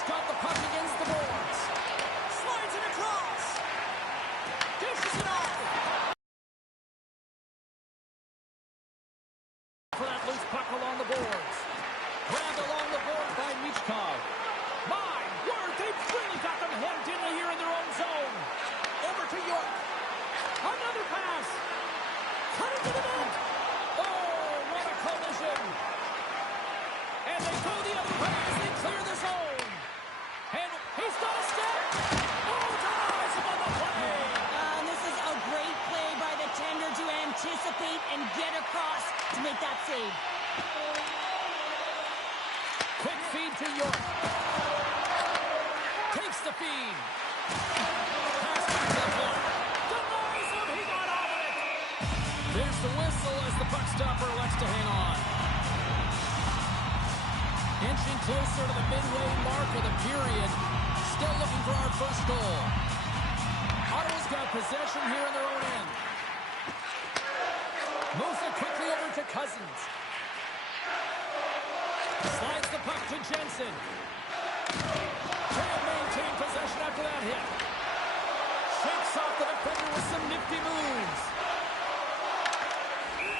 Ottawa's got the puck against the boards. Slides it across. Dishes it off. For that loose puck along the boards. Grabbed along the board by Michkov. My word, they've really got them hemmed in here in their own zone. Over to York. Another pass. Cut it to the net. Oh, what a collision. And they go the other way as they clear the zone. And he's got a step. Oh, dives him on the play. And this is a great play by the tender to anticipate and get across to make that save. Quick feed to York. Takes the feed. Pass to the point. Denies him. He got off of it. There's the whistle as the puck stopper elects to hang on. Inching closer to the midway mark of the period. Still looking for our first goal. Ottawa's got possession here in their own end. Moves it quickly over to Cousins. Slides the puck to Jensen. Can't maintain possession after that hit. Shakes off the defender with some nifty moves.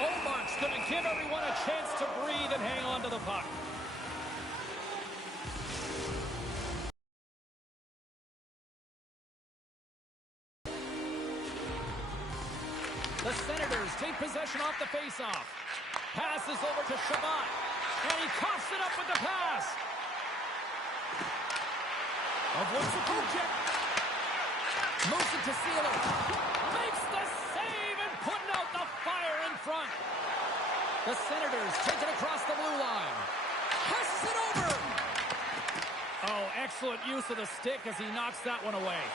Omark's going to give everyone a chance to breathe and hang on to the puck. The Senators take possession off the faceoff. Passes over to Shabbat. And he coughs it up with the pass. Avoids the poke check. Moves it to Sealer. Makes the save and putting out the fire in front. The Senators take it across the blue line. Passes it over. Oh, excellent use of the stick as he knocks that one away.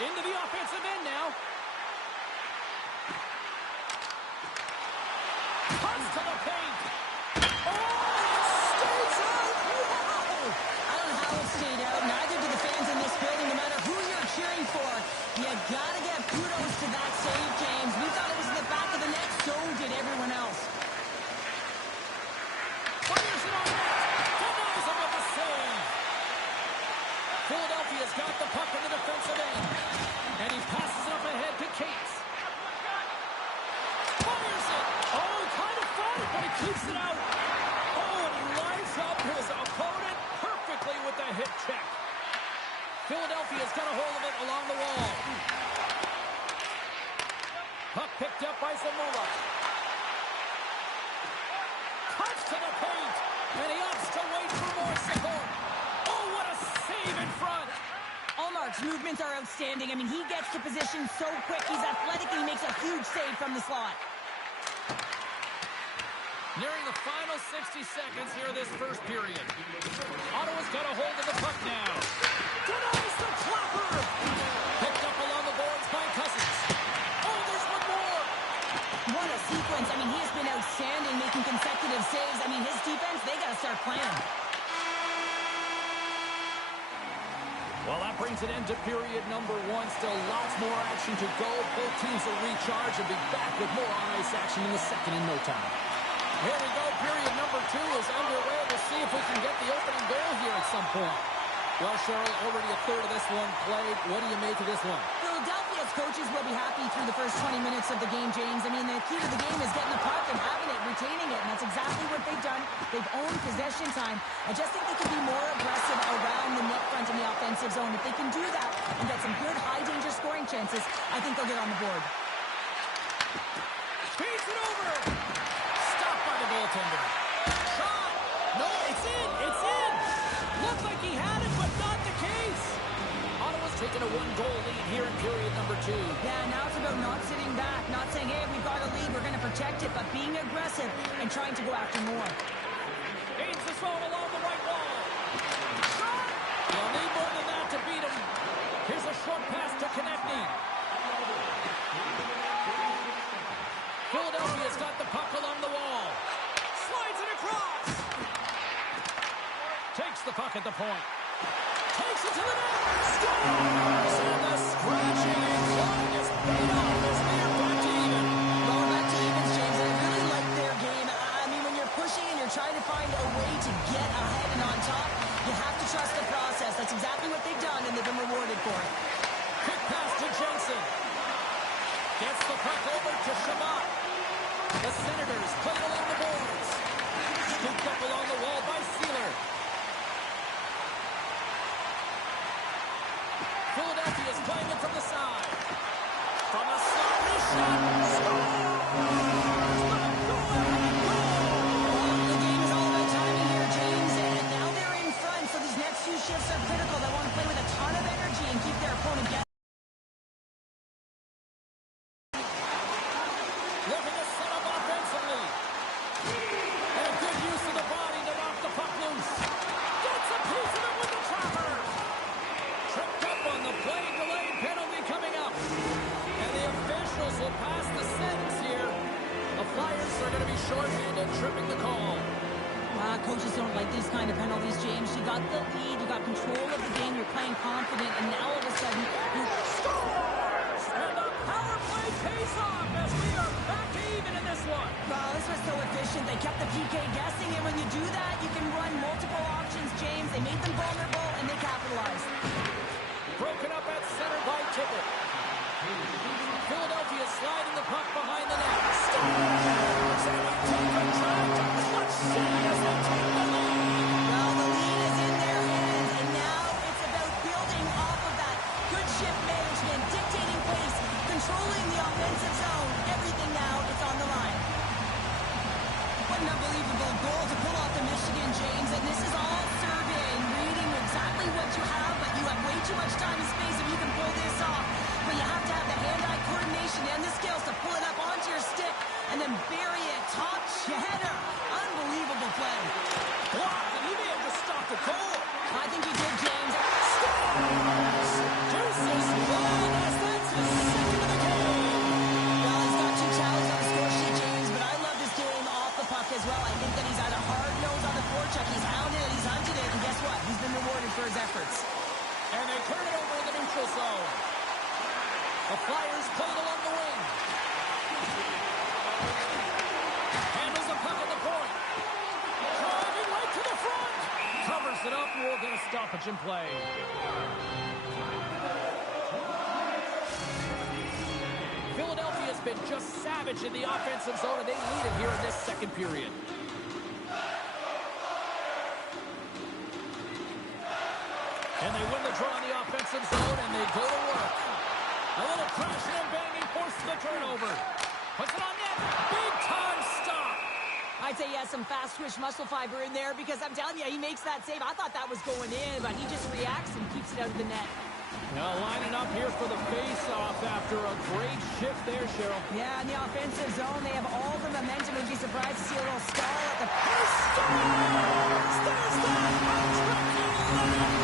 Into the offensive end now. Cuts to the paint. Oh, it stays out. Wow. I don't know how it stayed out. Neither do the fans in this building, no matter who you're cheering for. You gotta get kudos to that save, James. We thought it was in the back of the net. So did everyone else. Fires it on net. Denies him with the save. Philadelphia's got the puck in the defensive end. And he passes it up ahead to Cates. Fires it. Oh, kind of fun, but he keeps it out. Oh, and he lines up his opponent perfectly with the hip check. Philadelphia's got a hold of it along the wall. Puck picked up by Zamula. Cuts to the paint, and he opts to wait for more support. Oh, what a save in front. Ullmark's movements are outstanding. I mean, he gets to position so quick. He's athletic, and he makes a huge save from the slot. Nearing the final 60 seconds here of this first period. Ottawa's got a hold of the puck now. Denies the clapper. Picked up along the boards by Cousins. Oh, there's one more. What a sequence. I mean, he has been outstanding, making consecutive saves. I mean, his defense, they got to start playing. Well, that brings an end to period number one. Still lots more action to go. Both teams will recharge and be back with more on-ice action in the second in no time. Here we go. Period number two is underway. We'll see if we can get the opening goal here at some point. Well, Cheryl, already a third of this one played. What do you make of this one? Philadelphia's coaches will be happy through the first 20 minutes of the game, James. I mean, the key to the game is getting the puck and having it, retaining it, and that's exactly what they've done. They've owned possession time. I just think they can be more aggressive around the net front in the offensive zone. If they can do that and get some good high-danger scoring chances, I think they'll get on the board. Beats it over. Stopped by the goaltender. Shot. No, it's in. It's in. Looked like he had it, but not the case. Ottawa's taking a one-goal lead here in period number two. Yeah, now it's about not sitting back, not saying, hey, we've got a lead, we're going to protect it, but being aggressive and trying to go after more. Aims the zone along the right wall. Shot. You'll need more than that to beat him. Here's a short pass to Konechny. Philadelphia's got the puck along the wall. Slides it across. Takes the puck at the point. Takes it to the net. Scores! And the scratching and clawing is paid off as they're back to even. Well, back to evens, James. I really like their game. I mean, when you're pushing and you're trying to find a way to get ahead and on top, you have to trust the process. shot. Scores! The game is all about timing here, James, and now they're in front, so these next few shifts are critical. They want to play with a ton of energy and keep their opponent guessing. Looking to set up offensively. And a good use of the body to knock the puck loose. Gets a piece of it with the trapper. Tripped up on the play, delayed penalty coming up. And the officials will pass the sentence here. The Flyers are going to be shorthanded, tripping the call. Coaches don't like these kind of penalties, James. You got the lead, you got control of the game, you're playing confident, and now all of a sudden, you Scores! And the power play pays off as we are back to even in this one. Wow, this was so efficient. They kept the PK guessing, and when you do that, you can run multiple options, James. They made them vulnerable, and they capitalized. Broken up at center by Tippett. Philadelphia sliding the puck behind the net. Scores! And we take a drive to clutch city as they take the lead. Well, the lead is in their hands, and now it's about building off of that. Good shift management, dictating pace, controlling the offensive zone. Everything now, it's on the line. What an unbelievable goal to pull off the Michigan, James, and this is all serving, reading exactly what you have, but you have way too much time and space if you can pull this off. But you have to have the hand-eye coordination and the skills to pull it up onto your stick and then bury it, top header. Unbelievable play. Blocked, and he may have just stopped the goal. I think he did, James. Scores! Deuces blown as that's his second of the game. Well, he's got 2 tallies on the score sheet, James, but I love this game off the puck as well. I think that he's had a hard nose on the forecheck. He's hounded it, he's hunted it, and guess what? He's been rewarded for his efforts. And they turn it over in the neutral zone. The Flyers play it along the wing. Handles the puck at the point. Driving right to the front. Covers it up. We'll get a stoppage in play. Philadelphia's been just savage in the offensive zone, and they lead it here in this second period. And they win the draw in the offensive zone, and they go to work. A little crashing and banging forces the turnover. Puts it on net. Big time stop. I'd say he has some fast twitch muscle fiber in there because I'm telling you, he makes that save. I thought that was going in, but he just reacts and keeps it out of the net. Now lining up here for the face-off after a great shift there, Cheryl. Yeah, in the offensive zone, they have all the momentum. Would be surprised to see a little stall at the post. There's that tricky land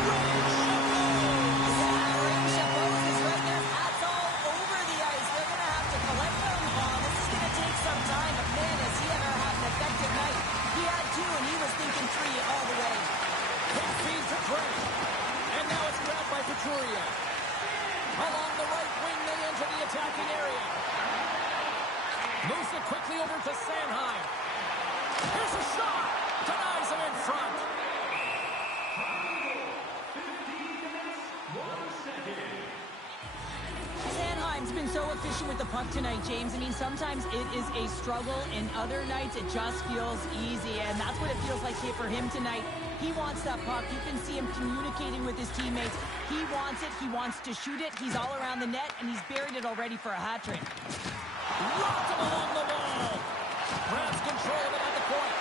Chabot is right there. Hats all over the ice. They're going to have to collect them all. This is going to take some time, but man, has he ever had an effective night. He had 2, and he was thinking 3 all the way. Quick feed to Trent. And now it's grabbed by Couturier. Along the right wing, they enter the attacking area. Moves it quickly over to Sanheim. Here's a shot. Denies him in front. Sanheim's been so efficient with the puck tonight, James. I mean, sometimes it is a struggle, and other nights it just feels easy, and that's what it feels like here for him tonight. He wants that puck. You can see him communicating with his teammates. He wants it. He wants to shoot it. He's all around the net, and he's buried it already for a hat trick. Rocked him along the wall. Grabs control of it at the point.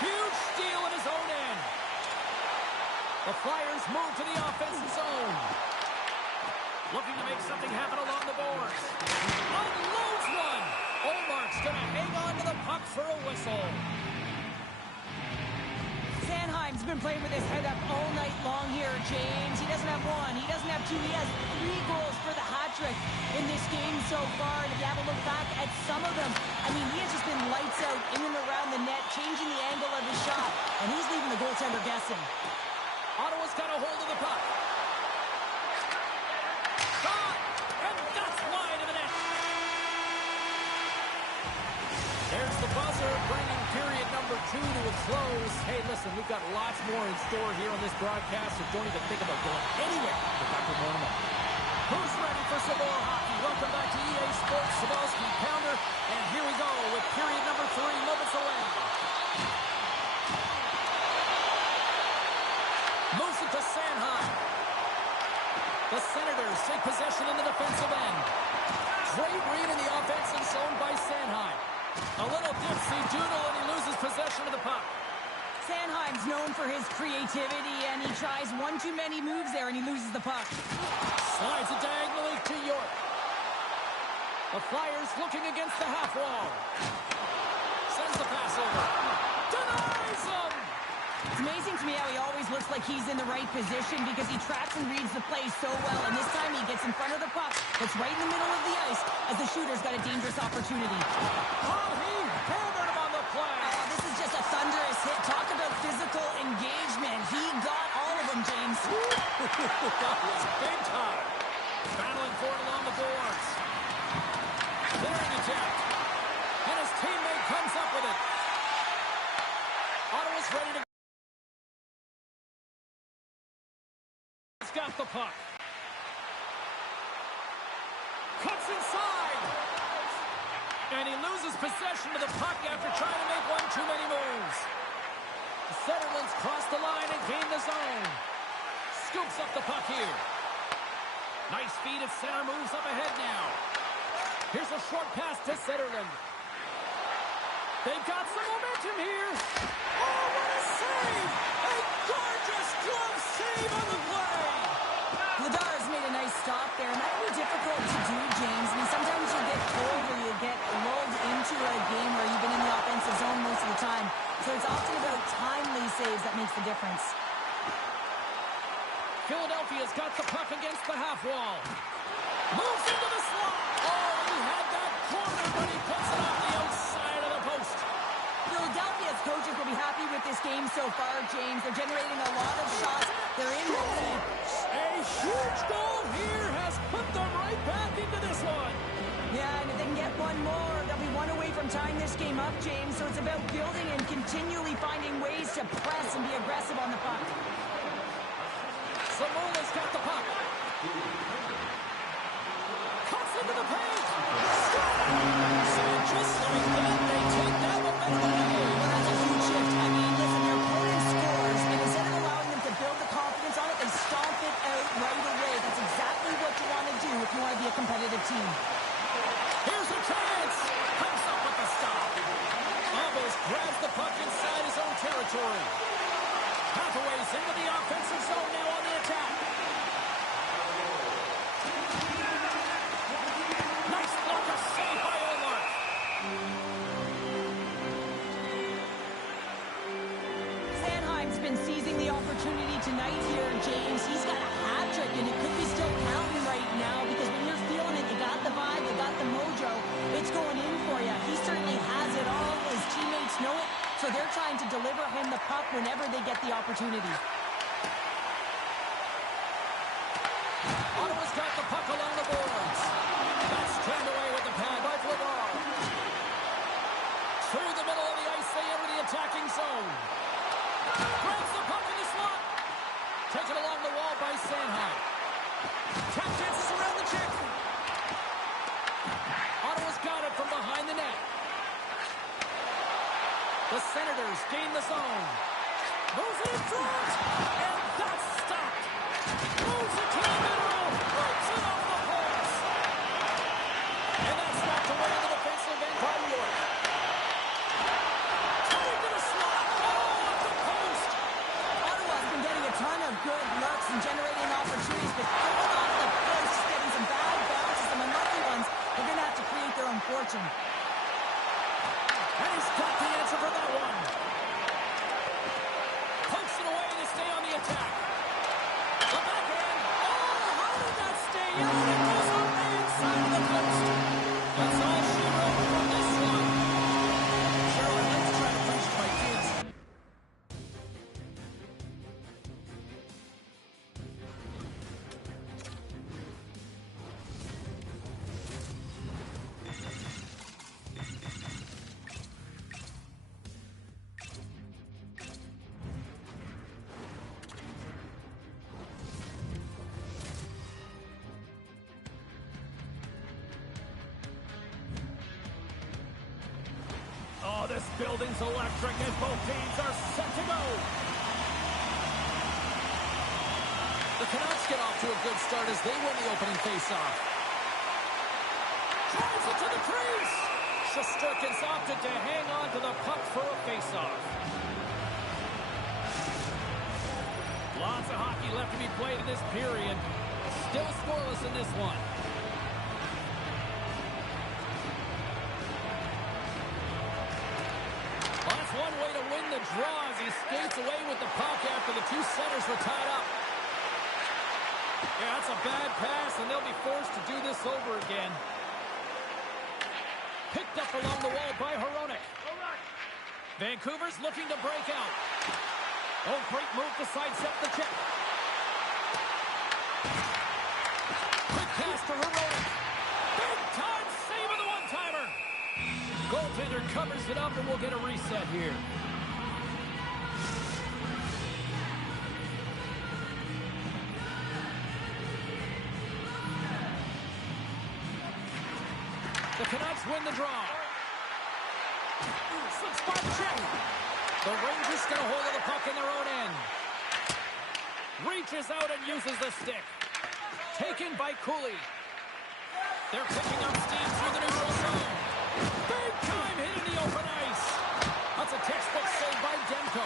Huge steal in his own end. The Flyers move to the offensive zone. Looking to make something happen along the boards. Unloads one. Olmark's going to hang on to the puck for a whistle. Sanheim's been playing with his head up all night long here, James. He doesn't have 1. He doesn't have 2. He has 3 goals for the hat trick in this game so far. And if you have a look back at some of them, I mean, he has just been lights out in and around the net, changing the angle of his shot. And he's leaving the goaltender guessing. Ottawa's got a hold of the puck. Shot! And that's wide of the net. There's the buzzer, bringing period number 2 to a close. Hey, listen, we've got lots more in store here on this broadcast, so don't even think about going anywhere. We're back with more in a moment. Who's ready for some more hockey? Welcome back to EA Sports Sabalski Pounder, and here we go with period number 3 moments away. Moves it to Sanheim. The Senators take possession in the defensive end. Great read in the offensive zone by Sanheim. A little dipsy doodle, and he loses possession of the puck. Sanheim's known for his creativity, and he tries one too many moves there, and he loses the puck. Slides it diagonally to York. The Flyers looking against the half wall. Sends the pass over. Denies him! It's amazing to me how he always looks like he's in the right position because he tracks and reads the play so well, and this time he gets in front of the puck that's right in the middle of the ice as the shooter's got a dangerous opportunity. Oh, he hammered him on the play. Oh, this is just a thunderous hit. Talk about physical engagement. He got all of them, James. That was big time. Battling for it along the boards. Clearing attempt. And his teammate comes up with it. Ottawa's ready to go. He's got the puck. Cuts inside. And he loses possession of the puck after trying to make one too many moves. The Centerlands cross the line and gain the zone. Scoops up the puck here. Nice feed at center, moves up ahead now. Here's a short pass to Centerland. They've got some momentum here. Oh, what a save! A gorgeous glove save on the play! Ladar's made a nice stop there, and that can be difficult to do, James. I mean, sometimes you get cold or you get lulled into a game where you've been in the offensive zone most of the time. So it's often about timely saves that makes the difference. Philadelphia's got the puck against the half wall. Moves into the slot. Oh, he had that corner, but he puts it off the outside of the post. Philadelphia's coaches will be happy with this game so far, James. They're generating a lot of shots. They're in the lead. A huge goal here has put them right back into this one. Yeah, and if they can get one more, they'll be one away from tying this game up, James. So it's about building and continually finding ways to press and be aggressive on the puck. Samola's got the puck. Cuts into the paint. So just like that, they take that momentum away. Well, that's a huge shift. I mean, listen, your opponent scores, and instead of allowing them to build the confidence on it, they stomp it out right away. That's exactly what you want to do if you want to be a competitive team. Here's a chance. Comes up with the stop. Almost grabs the puck inside his own territory. Hathaway's into the offensive zone now on the attack. Nice block of save by Ullmark. Sanheim's been seizing the opportunity tonight here, James. He's got a hat trick, and it could be still counting right now because when you're feeling it, you got the vibe, you got the mojo. It's going in for you. He certainly has it all. His teammates know it, so they're trying to deliver him the puck whenever they get the opportunity. Ottawa's got the puck along the boards. That's turned away with the pad by Vladar. Through the middle of the ice, they enter the attacking zone. Grabs the puck in the slot. Taken along the wall by Sanheim. Tap dances around the check. Ottawa's got it from behind the net. The Senators gain the zone. Moves it in front. And that's stopped. Moves it to the middle. Breaks it off the post. And that's knocked away in the defensive end by York. Tied to the slot. Oh, off the post. Ottawa's been getting a ton of good looks and generating opportunities, but going off the post, getting some bad bounces, some unlucky ones. They're going to have to create their own fortune. And he's got the answer for that one. Pokes it away to stay on the attack. The backhand. Oh, how did that stay out? It goes on the inside of the post. That's all she wrote from this one. Cheryl, I'd like to try to preach to my kids. Oh, this building's electric as both teams are set to go. The Canucks get off to a good start as they win the opening faceoff. Drives it to the crease. Shesterkin's opted to hang on to the puck for a faceoff. Lots of hockey left to be played in this period. Still scoreless in this one. Well, that's one way to win the draw as he skates away with the puck after the two centers were tied up. Yeah, that's a bad pass, and they'll be forced to do this over again. Picked up along the wall by Hronek. Vancouver's looking to break out. Oh, great move to sidestep the check. Quick pass to Hronek. Big time save of the one-timer. Goaltender covers it up, and we'll get a reset here. The Canucks win the draw. Slip spot check. The Rangers get a hold of the puck in their own end. Reaches out and uses the stick. Taken by Cooley. They're picking up steam through the neutral zone. Big time hit in the open ice. That's a textbook save by Demko.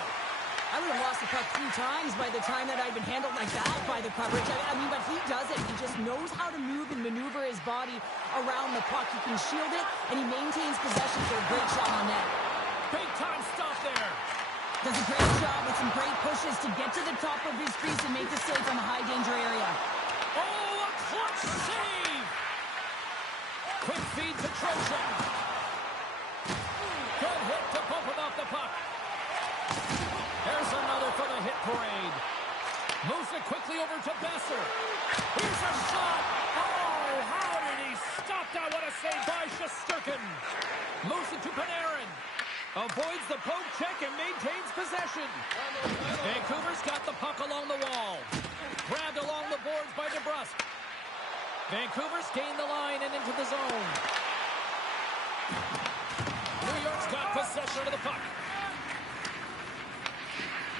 I would have lost the puck 3 times by the time that I'd been handled like that by the coverage. I mean, but he does it. He just knows how to move and maneuver his body around the puck. He can shield it, and he maintains possession for a great shot on net. Big time stop there. Does a great job with some great pushes to get to the top of his crease and make the save from a high-danger area. Oh, a clutch save. Quick feed to Trocheck. Good hit to bump him off the puck. There's another for the hit parade. Moves it quickly over to Besser. Here's a shot. Oh, how did he stop that? What a save by Shesterkin. Moves it to Panarin. Avoids the poke check and maintains possession. Vancouver's got the puck along the wall. Grabbed along the boards by DeBrusk. Vancouver's gained the line and into the zone. New York's got possession of the puck.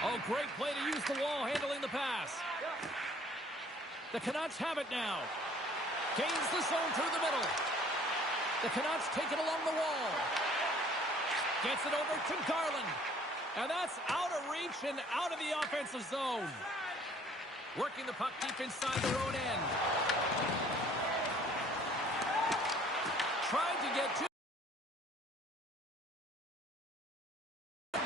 Oh, great play to use the wall handling the pass. The Canucks have it now. Gains the zone through the middle. The Canucks take it along the wall. Gets it over to Garland. And that's out of reach and out of the offensive zone. Working the puck deep inside their own end. Tried to get to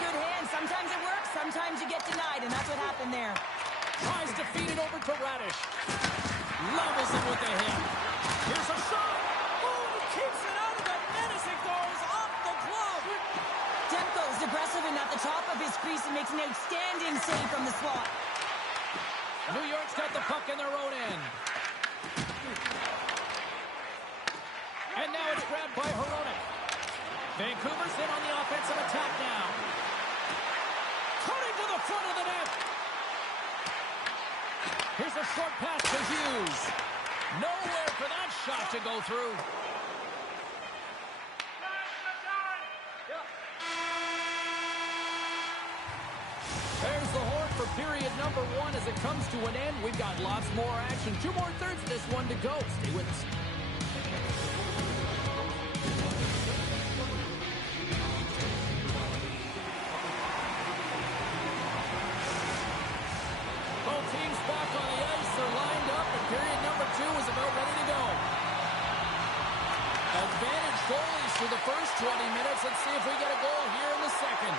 Good hand. Sometimes it works. Sometimes you get denied, and that's what happened there. Tries to feed it over to Radish. Levels him with the hit. Here's a shot. Oh, he keeps it out of the net as it goes off the glove. Demko's aggressive and at the top of his crease and makes an outstanding save from the slot. New York's got the puck in their own end. And now it's grabbed by Hronek. Vancouver's in on the offensive attack now. Cutting to the front of the net. Here's a short pass to Hughes. Nowhere for that shot to go through. There's the horn for period number 1 as it comes to an end. We've got lots more action. 2 more thirds of this one to go. Stay with us. Both teams back on the ice. They're lined up, and period number 2 is about ready to go. Advantage goalies for the first 20 minutes. Let's see if we get a goal here in the second.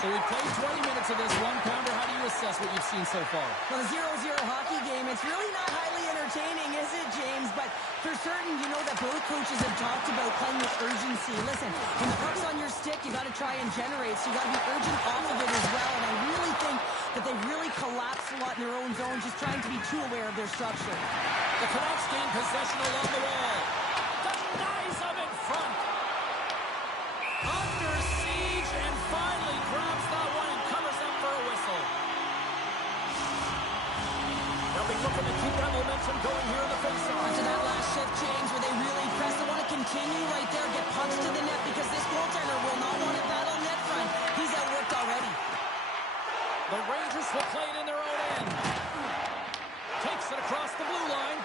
So we played 20 minutes of this one. Pounder, how do you assess what you've seen so far? Well, a 0-0 hockey game, it's really not highly entertaining, is it, James? But for certain, you know that both coaches have talked about playing with urgency. Listen, when the puck's on your stick, you got to try and generate, so you got to be urgent off of it as well. And I really think that they really collapsed a lot in their own zone, just trying to be too aware of their structure. The Canucks gain possession along the wall. Denies them in front. Under siege and finally grabs that one and covers them for a whistle. They'll be looking to keep that momentum going here in the faceoff. After that last shift change where they really press, they want to continue right there, get punched to the net because this goaltender will not want to battle net front. He's outworked already. The Rangers will play it in their own end. Takes it across the blue line.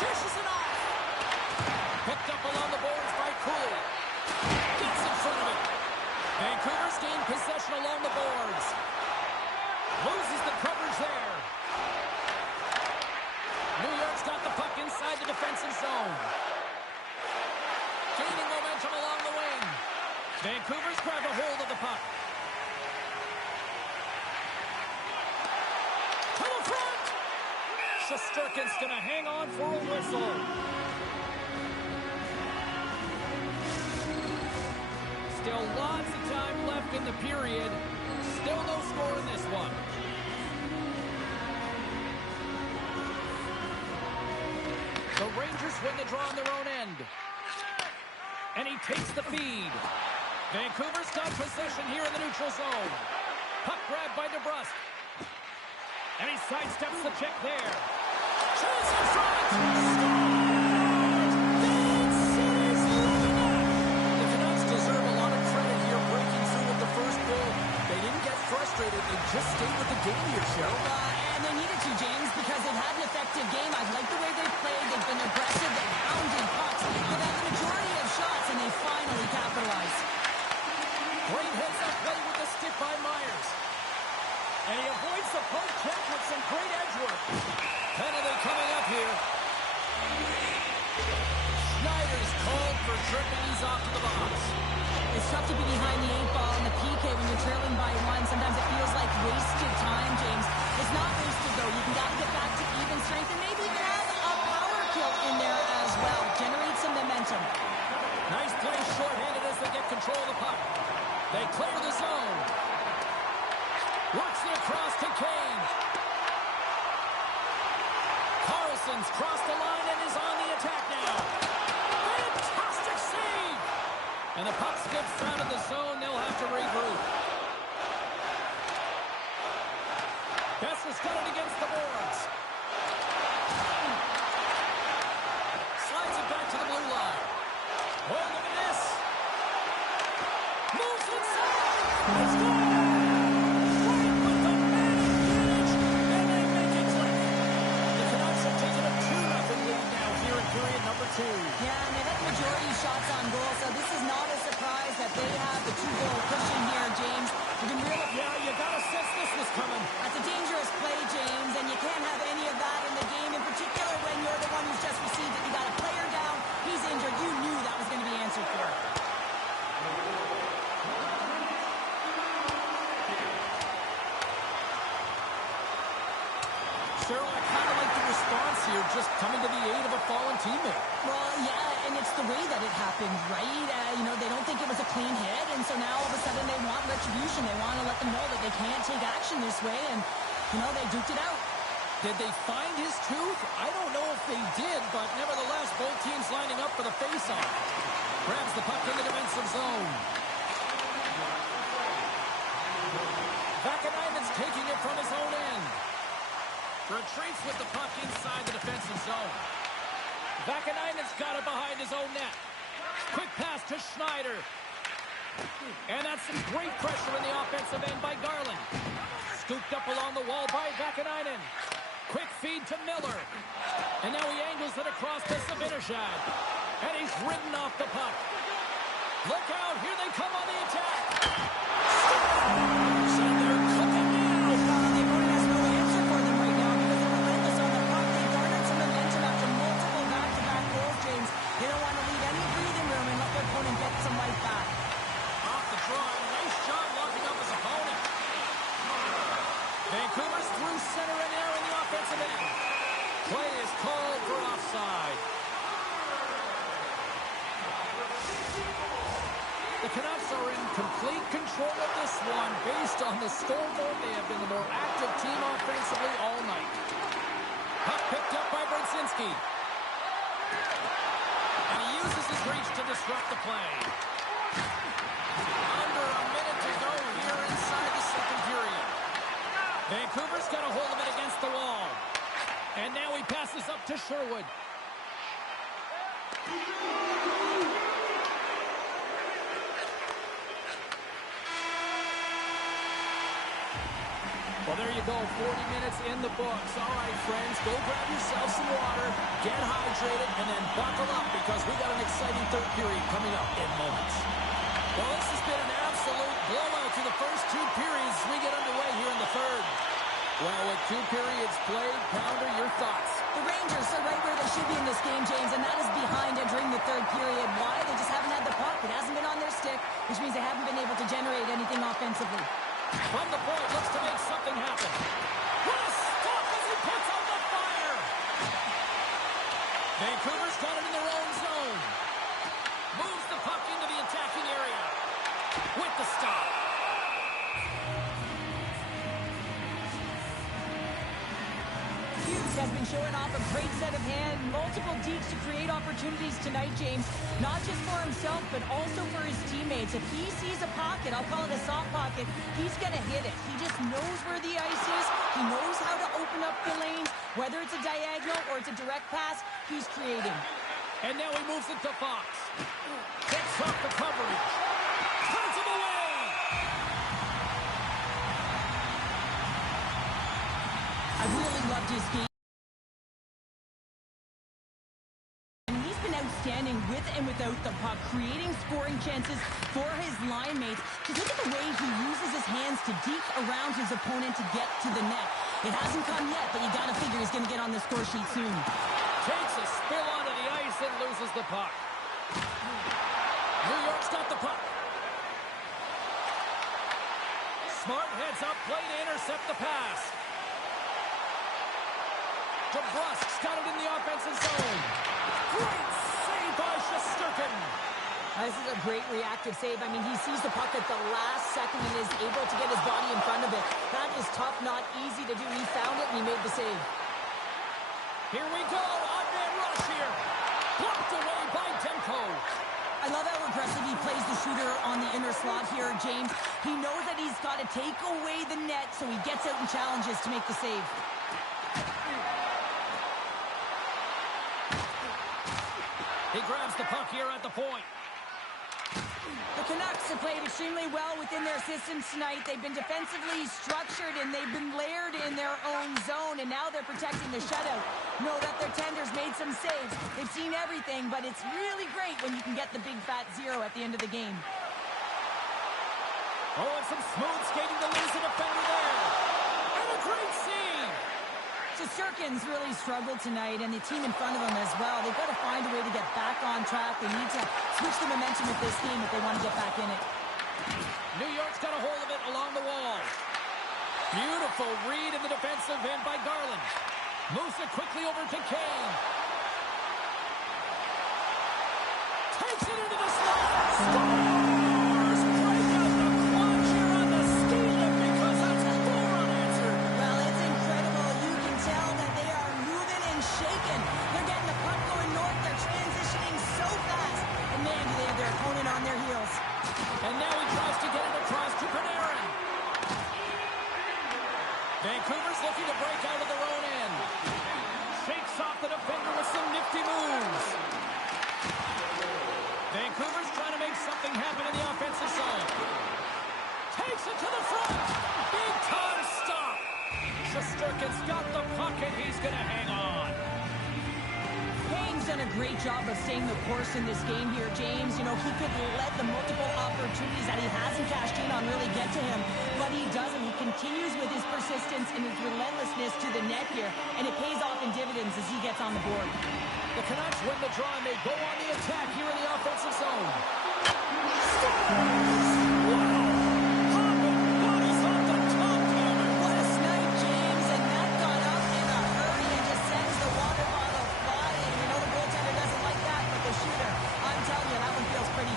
Dishes it off. Picked up along the boards by Cooley. Gets in front of it. Vancouver's gained possession along the boards. Loses the coverage there. New York's got the puck inside the defensive zone. Gaining momentum along the wing. Vancouver's grabbed a hold of the puck. To the front! Shesterkin's going to hang on for a whistle. Still lots of time left in the period. Still no score in this one. The Rangers win the draw on their own end. And he takes the feed. Vancouver's got possession here in the neutral zone. Puck grabbed by DeBrusk. And he sidesteps the check there. Chase in front! Scores! That's series living up! The Canucks deserve a lot of credit here breaking through with the first goal. They didn't get frustrated. They just stayed with the game here, Cheryl. And they needed to, James, because they've had an effective game. I like the way they've played. They've been aggressive. They've hounded pucks. They've had the majority of shots, and they finally capitalized. Great heads-up play with the stick by Myers. And he avoids the poke check with some great edge work. Penalty coming up here. Schneider's called for tripping. He's off to the box. It's tough to be behind the 8-ball in the PK when you're trailing by one. Sometimes it feels like wasted time, James. It's not wasted, though. You can get back to even strength and maybe even have a power kill in there as well. Generate some momentum. Nice play shorthanded as they get control of the puck. They clear the zone. Works it across to Kane. Carlson's crossed the line and is on the attack now. Fantastic save! And the puck skips out of the zone. They'll have to regroup. Besser's got it against the boards. Slides it back to the blue line. Oh, look at this. Moves inside. It's good. Right with the man advantage. And they make it click. The Canucks have taken a 2-0 lead now here in period number 2. Yeah, and they've had the majority of shots on goal, so this is not a surprise that they have the 2-goal cushion here, James. You can really... Yeah, you got to sense this was coming. That's a dangerous play, James, and you can't have any of that in the game, in particular when you're the one who's just received it. You got a player down, he's injured. You knew that was going to be answered for. Cheryl, I kind of like the response here, just coming to the aid of a fallen teammate. Well, yeah, and it's the way that it happened, right? They don't think it was a clean hit, and so now all of a sudden they want retribution. They want to let them know that they can't take action this way, and, they duked it out. Did they find his tooth? I don't know if they did, but nevertheless, both teams lining up for the face-off. Grabs the puck in the defensive zone. Vakanainen's taking it from his own end. Retreats with the puck inside the defensive zone. Vakanainen's got it behind his own net. Quick pass to Schneider. And that's some great pressure in the offensive end by Garland. Scooped up along the wall by Vakanainen. Quick feed to Miller. And now he angles it across to Zibanejad. And he's ridden off the puck. Look out, here they come on the attack. Scores, and they're cooking now. The opponent has no answer for them right now because they're relentless on the puck. They garnered some momentum after multiple back-to-back goals, James. They don't want to leave any breathing room and let their opponent get some life back. Off the draw, nice job locking up his opponent. Vancouver's through center and now in the offensive end. Play is called for offside. The Canucks are in complete control of this one. Based on the scoreboard, they have been the more active team offensively all night. Puck picked up by Brodzinski. And he uses his reach to disrupt the play. Under a minute to go here inside the second period. Vancouver's got a hold of it against the wall. And now he passes up to Sherwood. Well, there you go, 40 minutes in the books. All right, friends, go grab yourself some water, get hydrated. hydrated and then buckle up because we got an exciting third period coming up in moments. Well, this has been an absolute blowout through the first two periods as we get underway here in the third. Well, with two periods played, Pounder, your thoughts? The Rangers are right where they should be in this game, James, and that is behind entering the third period. Why? They just haven't had the puck. It hasn't been on their stick, which means they haven't been able to generate anything offensively. From the point, looks to make something happen. What a stop as he puts out the fire! Vancouver's got it in their own zone. Moves the puck into the attacking area. With the stop. Hughes has been showing off a great set of hand, multiple dekes to create opportunities tonight, James. Not just for himself, but also for his teammates. If he sees a pocket, I'll call it a soft pocket, he's going to hit it. He just knows where the ice is. He knows how to open up the lanes. Whether it's a diagonal or it's a direct pass, he's creating. And now he moves it to Fox. Gets off the coverage. Turns him away. I really loved his game. And he's been outstanding with and without the puck, creating scoring chances for his line mates. Just look at the way he uses his hands to deke around his opponent to get to the net. It hasn't come yet, but you got to figure he's going to get on the score sheet soon. Takes a spill onto the ice and loses the puck. New York's got the puck. Smart heads up, play to intercept the pass. DeBrusk's got it in the offensive zone. Great save by Shesterkin. This is a great reactive save. I mean, he sees the puck at the last second and is able to get his body in front of it. That is tough, not easy to do. He found it and he made the save. Here we go. Odd-man rush here. Blocked away by Demko. I love how aggressive he plays the shooter on the inner slot here, James. He knows that he's got to take away the net, so he gets out and challenges to make the save. He grabs the puck here at the point. The Canucks have played extremely well within their systems tonight. They've been defensively structured and they've been layered in their own zone, and now they're protecting the shutout. Know that their tenders made some saves. They've seen everything, but it's really great when you can get the big fat zero at the end of the game. Oh, and some smooth skating to lose a defender there. And a great save. Shesterkin's really struggled tonight, and the team in front of him as well. They've got to find a way to get back on track. They need to switch the momentum of this game if they want to get back in it. New York's got a hold of it along the wall. Beautiful read in the defensive end by Garland. Moves it quickly over to Kane. Takes it into the slot. Scores! Break out the quad here on the ski lift because that's a goal unanswered. Well, it's incredible. You can tell that they are moving and shaking. They're getting the puck going north. They're transitioning so fast. And man, do they have their opponent on their heels. And now he tries to get it across to Panarin. Vancouver's looking to break out of their own end. Shakes off the defender with some nifty moves. Vancouver's trying to make something happen in the offensive zone. Takes it to the front. Big time stop. Shesterkin's got the puck and he's going to hang on. Kane's done a great job of staying the course in this game here, James. You know, he could let the multiple opportunities that he hasn't cashed in on really get to him, but he doesn't. He continues with his persistence and his relentlessness to the net here, and it pays off in dividends as he gets on the board. The Canucks win the draw and they go on the attack here in the offensive zone.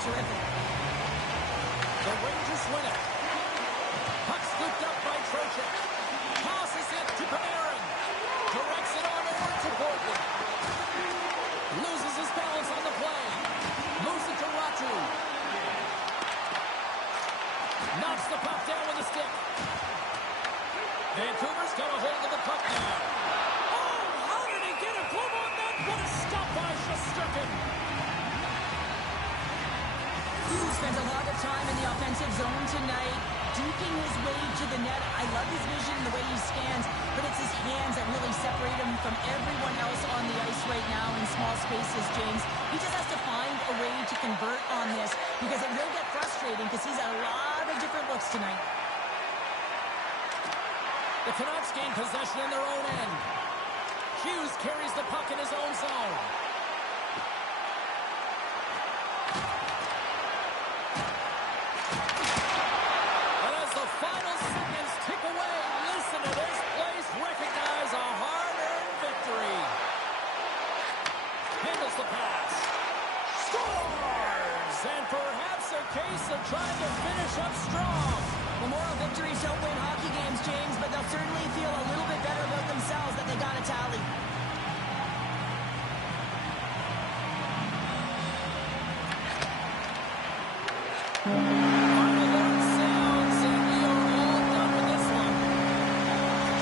Terrific. The Rangers win it. Puck scooped up by Trocheck. Tosses it to Panarin. Directs it on over to Portland. Loses his balance on the play. Moves it to Ratu. Knocks the puck down with a stick. Vancouver's got a hold of the puck now. Oh, how did he get a glove on that? What a stop by Shesterkin. Hughes spent a lot of time in the offensive zone tonight, duking his way to the net. I love his vision and the way he scans, but it's his hands that really separate him from everyone else on the ice right now in small small spaces, James. He just has to find a way to convert on this because it will get frustrating because he's had a lot of different looks tonight. The Canucks gain possession in their own end. Hughes carries the puck in his own zone. And as the final seconds tick away, listen to this place recognize a hard-earned victory. Handles the pass. Scores! And perhaps a case of trying to finish up strong. The moral victories don't win hockey games, James, but they'll certainly feel a little bit better about themselves that they got a tally. Final horn sounds, and we are all done with this one.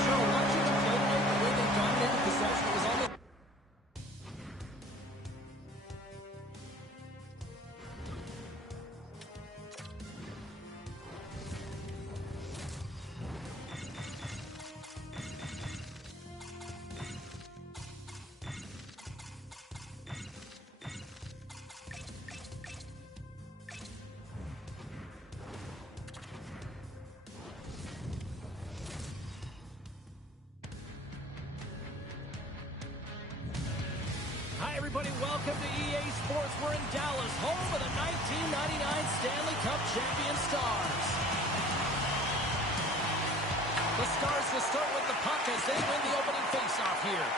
Sure, watching them play tonight, the way they dominated possession, it was almost... Hi, everybody. Welcome to EA Sports. We're in Dallas, home of the 1999 Stanley Cup champion Stars. The Stars will start with the puck as they win the opening faceoff here.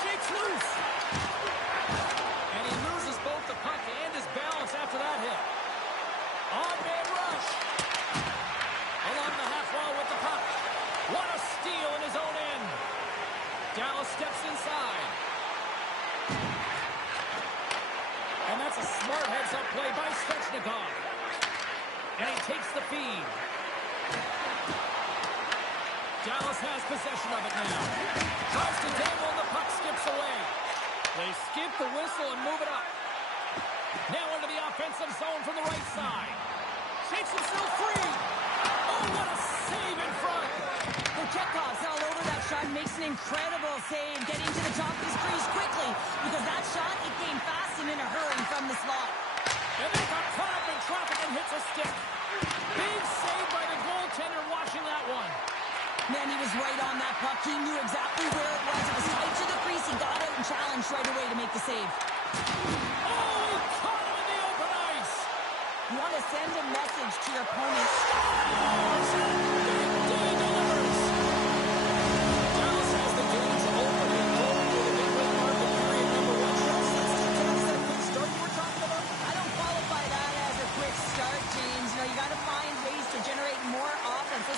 Shakes loose. And he loses both the puck and his balance after that hit. On-man rush. Along the half wall with the puck. What a steal in his own end. Dallas steps inside. And that's a smart heads-up play by Svechnikov. And he takes the feed. Dallas has possession of it now. Tries to dangle and the puck skips away. They skip the whistle and move it up. Now into the offensive zone from the right side. Shakes himself free. Oh, what a save in front. Chekhov's all over that shot, makes an incredible save, getting to the top of his crease quickly, because that shot, it came fast and in a hurry from the slot. And they got caught up in traffic and hits a stick. Big save by the goaltender watching that one. Man, he was right on that puck. He knew exactly where it was. It was tight to the crease. He got out and challenged right away to make the save. Oh, he caught him in the open ice. You want to send a message to your opponent.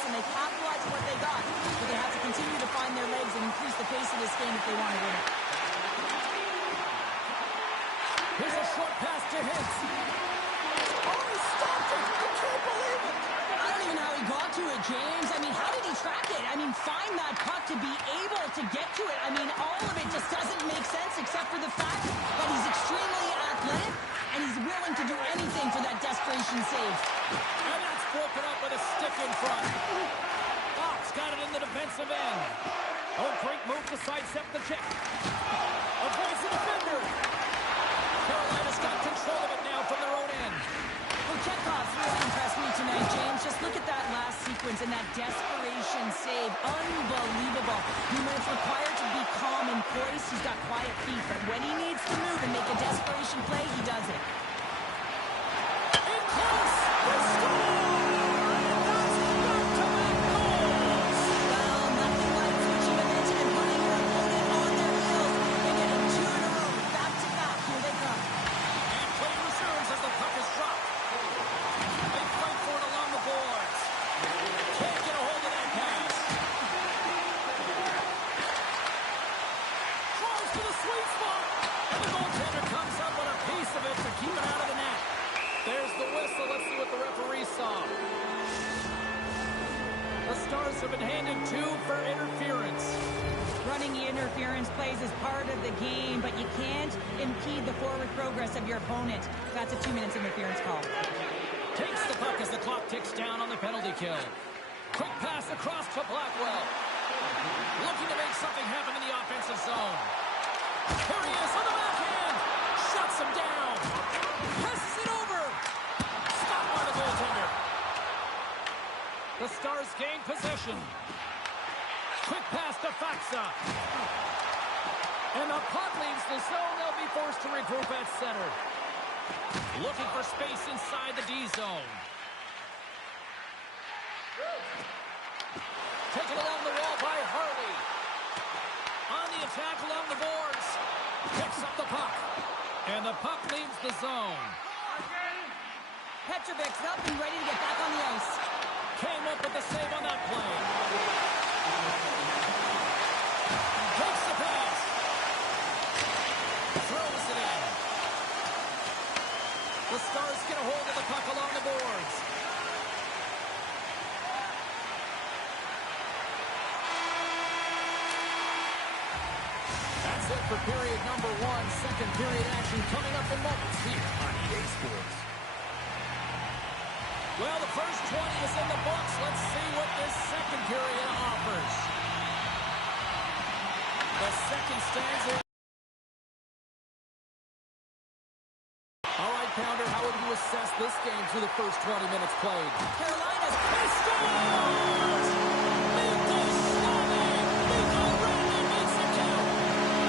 They capitalize on what they got, but they have to continue to find their legs and increase the pace of this game if they want to win it. Here's a short pass to Hintz. Oh, he stopped it! I can't believe it! I don't even know how he got to it, James. I mean, how did he track it? I mean, find that puck to be able to get to it. I mean, all of it just doesn't make sense except for the fact that he's extremely athletic and he's willing to do anything for that desperation save. And that's broken up with a stick in front. Fox got it in the defensive end. Oh, great move to sidestep the check. Avoids the defender. Carolina's got control of it now from their own end. Well, Chekhov's really impressed me tonight, James. Just look at that last sequence and that desperation save. Unbelievable. When it's required to be calm and poised, he's got quiet feet. But when he needs to move and make a desperation play, he does it. In close. They score! And that's back-to-back goals. Well, nothing like switching momentum and putting your opponent on their heels and getting two in a row. Back-to-back. Here they come. And play resumes as the puck is dropped. They fight for it along the boards. Can't get a hold of that pass. Throws to the sweet spot. And the goaltender comes up with a piece of it to keep it out of the net. There's the whistle. Let's see what the referee saw. The Stars have been handed 2 for interference. Running the interference plays is part of the game, but you can't impede the forward progress of your opponent. That's a 2-minute interference call. Takes the puck as the clock ticks down on the penalty kill. Quick pass across to Blackwell. Looking to make something happen in the offensive zone. gained possession. Quick pass to Faxa. And the puck leaves the zone. They'll be forced to regroup at center. Looking for space inside the D zone. Taken along the wall by Harley. On the attack along the boards. Picks up the puck. And the puck leaves the zone. Petrovic's up and ready to get back on the ice. Came up with the save on that play. Takes the pass. Throws it in. The Stars get a hold of the puck along the boards. That's it for period number one. Second period action coming up in moments here on EA Sports. Well, the first 20 is in the books. Let's see what this second period offers. The second stanza. All right, Pounder, how would you assess this game through the first 20 minutes played? Carolina's Scores! Mikko Slava! Mikko Randy makes it count!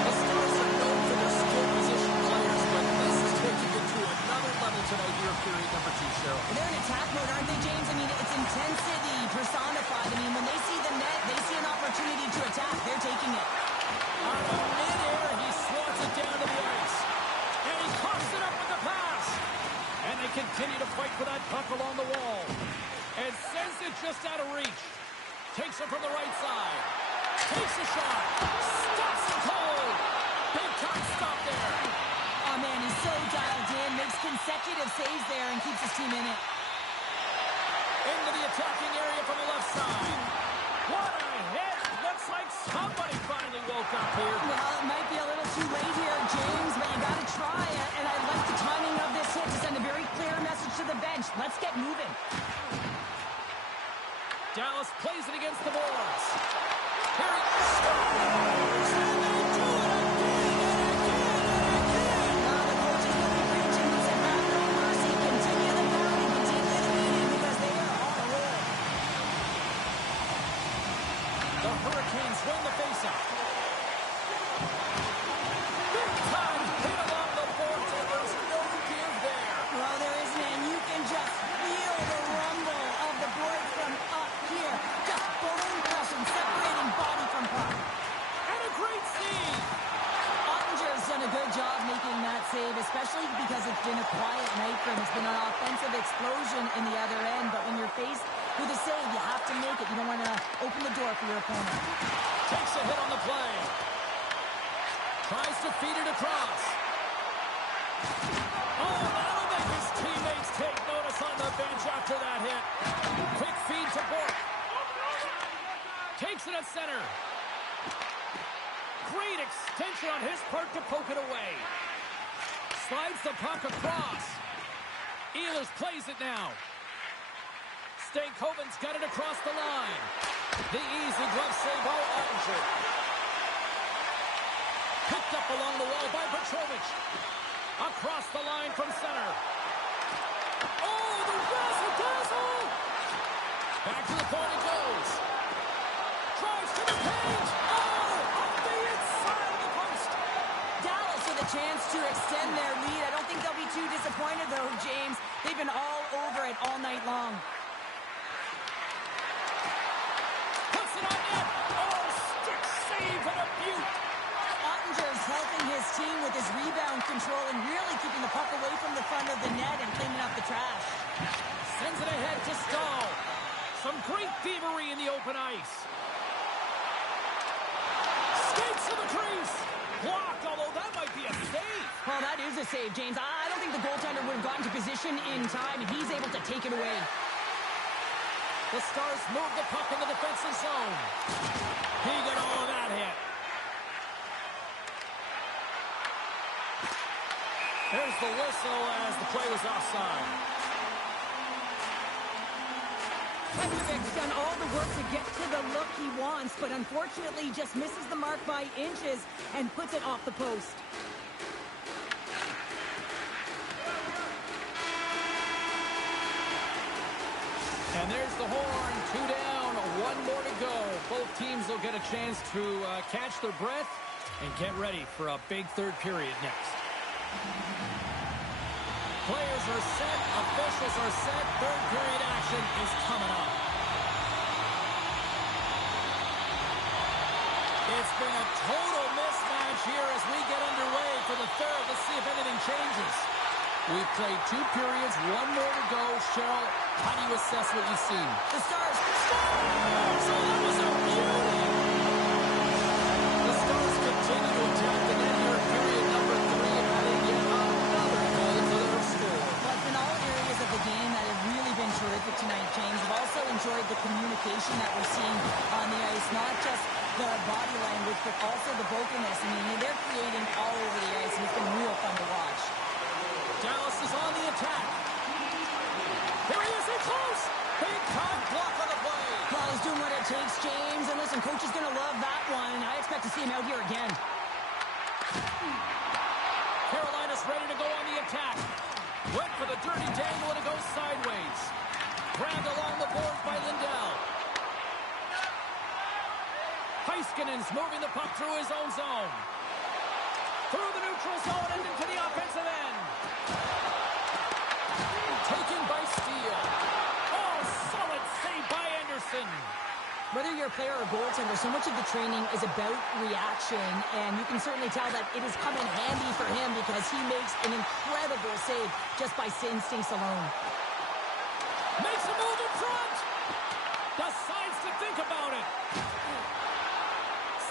The Stars are known for their skill position players, but this is taking it to another level tonight here in period number two, Cheryl. They're in attack mode, aren't they, James? I mean, it's intensity personified. I mean, when they see the net, they see an opportunity to attack. They're taking it. Out of midair, he swats it down to the ice. And he coughs it up with the pass. And they continue to fight for that puck along the wall. And sends it just out of reach. Takes it from the right side. Takes a shot. Stops it cold. Big time stop there. Oh, man, he's so dialed in. Makes consecutive saves there and keeps his team in it. Into the attacking area from the left side. What a hit. Looks like somebody finally woke up here. Well, it might be a little too late here, James, but you got to try it. And I like the timing of this hit to send a very clear message to the bench. Let's get moving. Dallas plays it against the boards. Here he scores! And they do it again! Now the coaches will be preaching. He said, have no mercy. Continue the pounding. Continue the beating because they are on a roll. The Hurricanes win the faceoff. Big time hit along the boards, and there's no give there. Well, there isn't, and you can just feel the rumble of the board from up here. Just bone crushing, separating body from puck. And a great save. Ottinger's done a good job making that save, especially because it's been a quiet night for him. It's been an offensive explosion in the other end, but when you're faced with a save, you have to make it. You don't want to open the door for your opponent. Takes a hit on the play. Tries to feed it across. Oh, that'll make his teammates take notice on the bench after that hit. Quick feed to Bourque. Takes it at center. Great extension on his part to poke it away. Slides the puck across. Ehlers plays it now. Stankoven's got it across the line. The easy glove save by Ottinger. Picked up along the wall by Petrovic. Across the line from center. Oh, the razzle-dazzle! Back to the point it goes. Drives to the paint. Oh, off the inside of the post. Dallas with a chance to extend their lead. I don't think they'll be too disappointed, though, James. They've been all over it all night long. Puts it on net. Oh, stick save and a beaut. Ottinger's helping his team with his rebound control and really keeping the puck away from the front of the net and cleaning up the trash. Sends it ahead to Stahl. Some great thievery in the open ice. Skates to the crease. Blocked, although that might be a save. Well, that is a save, James. I don't think the goaltender would have gotten to position in time, and he's able to take it away. The Stars move the puck in the defensive zone. He got all of that hit. There's the whistle as the play was offside. Petrovic's done all the work to get to the look he wants, but unfortunately just misses the mark by inches and puts it off the post. And there's the horn. 2 down, a chance to catch their breath and get ready for a big third period next. Players are set. Officials are set. Third period action is coming up. It's been a total mismatch here as we get underway for the third. Let's see if anything changes. We've played 2 periods, 1 more to go. Cheryl, how do you assess what you've seen? The Stars Scores! Oh, that was a beauty! The Stars continue to attack the net here in period number 3, adding yet another goal to their score. Well, it's been all areas of the game that have really been terrific tonight, James. I've also enjoyed the communication that we're seeing on the ice, not just the body language, but also the vocalness. I mean, they're creating all over the ice, and it's been real fun to watch. Dallas is on the attack. Here he is, in close. Big time block on the play. Well, he's doing what it takes, James. And listen, coach is going to love that one. I expect to see him out here again. Carolina's ready to go on the attack. Went for the dirty dangle and it goes sideways. Grabbed along the boards by Lindell. Heiskanen's moving the puck through his own zone. Through the neutral zone and into the offensive end. Taken by Steele. Oh, solid save by Anderson. Whether you're a player or a goaltender, so much of the training is about reaction, and you can certainly tell that it has come in handy for him because he makes an incredible save just by instincts alone. Makes a move in front. Decides to think about it.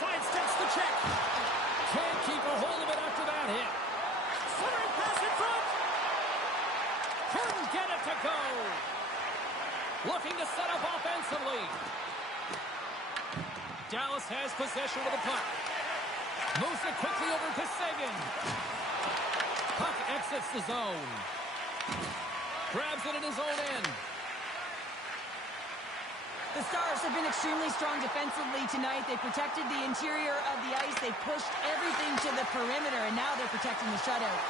Sidesteps the check. Can't keep a hold of it after that hit. Centering pass in front. Couldn't get it to go. Looking to set up offensively. Dallas has possession of the puck. Moves it quickly over to Seguin. Puck exits the zone. Grabs it in his own end. The Stars have been extremely strong defensively tonight. They protected the interior of the ice. They pushed everything to the perimeter, and now they're protecting the shutout.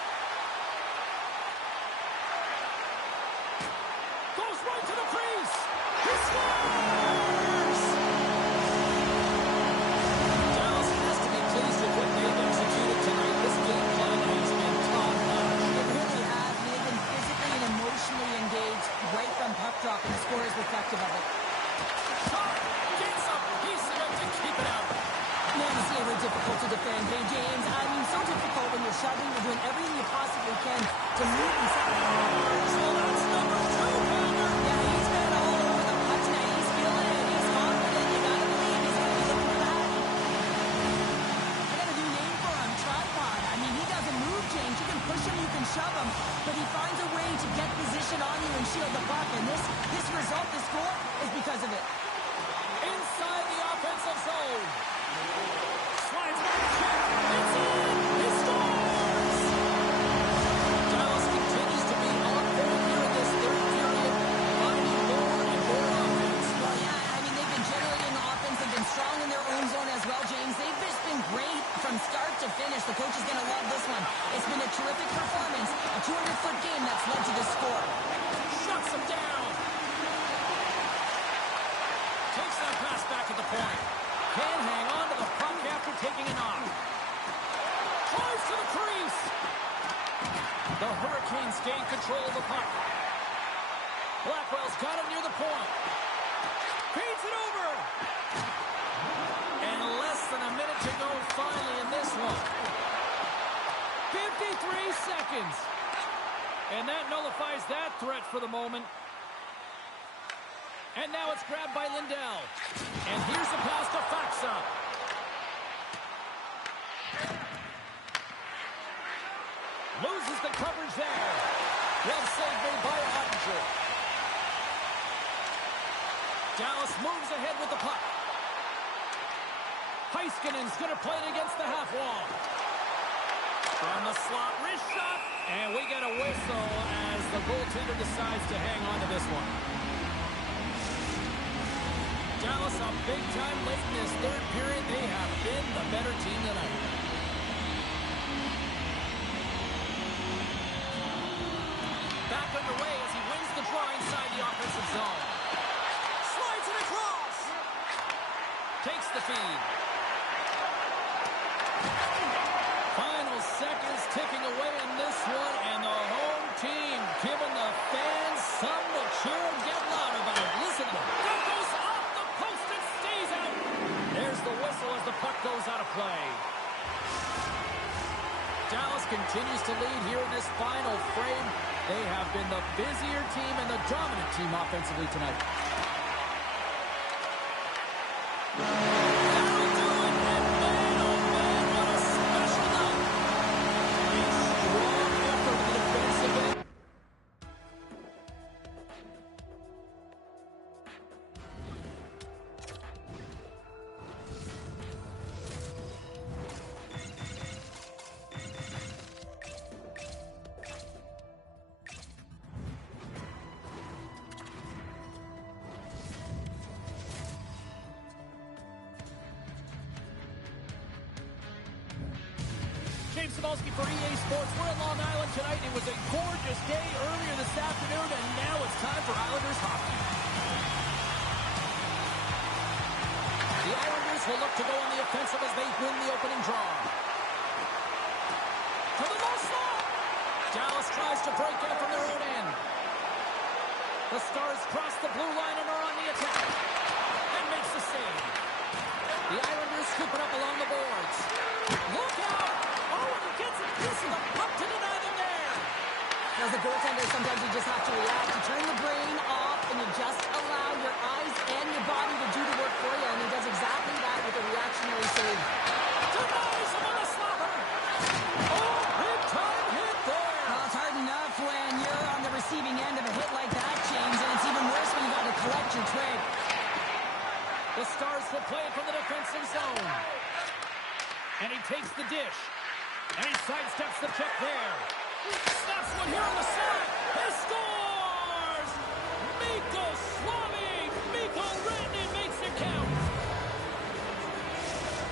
Goes right to the crease. He scores! Dallas has to be pleased with what they've executed tonight. This game plan has been top-notch. They really have. They've been physically and emotionally engaged right from puck drop, and the score is reflective of it. Shot! Gets a piece of it to keep it out. Man, it's ever difficult to defend. Hey, James, I mean, so difficult when you're shoving, you're doing everything you possibly can to move inside. So that's number 2, Palmer. Yeah, he's been all over the puck tonight. He's feeling it. He's confident. You gotta believe he's gonna be looking for that. I got a new name for him, Tripod. I mean, he doesn't move, James. You can push him, you can shove him, but he finds a way to get position on you and shield the puck. And this result, this score, is because of it. Inside the offensive zone. Slides by the check. It's in. He scores! Dallas continues to be on point here in this third period, finding more and more offense. Well, yeah, I mean, they've been generating offense. They've been strong in their own zone as well, James. They've just been great from start to finish. The coach is going to love this one. It's been a terrific performance, a 200-foot game that's led to this score. Shuts him down. Takes that pass back at the point. Can hang on to the puck after taking a knock. Tries to the crease. The Hurricanes gain control of the puck. Blackwell's got it near the point. Feeds it over. And less than a minute to go finally in this one. 53 seconds. And that nullifies that threat for the moment. And now it's grabbed by Lindell. And here's the pass to Faksa. Loses the coverage there. Well saved made by Ottinger. Dallas moves ahead with the puck. Heiskanen's going to play it against the half wall. From the slot, wrist shot. And we get a whistle as the goaltender decides to hang on to this one. Dallas a big time late in this third period. They have been the better team tonight. Back underway as he wins the draw inside the offensive zone. Slides it across. Takes the speed. Final seconds ticking away in this one, and the home team giving the fans something to cheer and get loud about. Listen to them. That goes off the post and stays out. There's the whistle as the puck goes out of play. Dallas continues to lead here in this final frame. They have been the busier team and the dominant team offensively tonight. That'll do it, and man, oh man, what a special night. A strong effort in the defensive end. James Cybulski for EA Sports. We're in Long Island tonight. It was a gorgeous day earlier this afternoon, and now it's time for Islanders hockey. The Islanders will look to go on the offensive as they win the opening draw. To the low slot. Dallas tries to break in from their own end. The Stars cross the blue line and are on the attack. And makes the save. The Islanders scooping up along the boards. Look out! Oh, and he gets a piece of the puck to deny them there. As a goaltender, sometimes you just have to react. You turn the brain off, and you just allow your eyes and your body to do the work for you, and he does exactly that with a reactionary save. Denies him on a slapper. Oh, big time hit there. Well, it's hard enough when you're on the receiving end of a hit like that, James, and it's even worse when you got to collect your twig. The Stars will play it from the defensive zone. And he takes the dish. And he sidesteps the check there. Snaps one here on the side. He scores! Mikko Slami! Mikko Rantanen makes it count.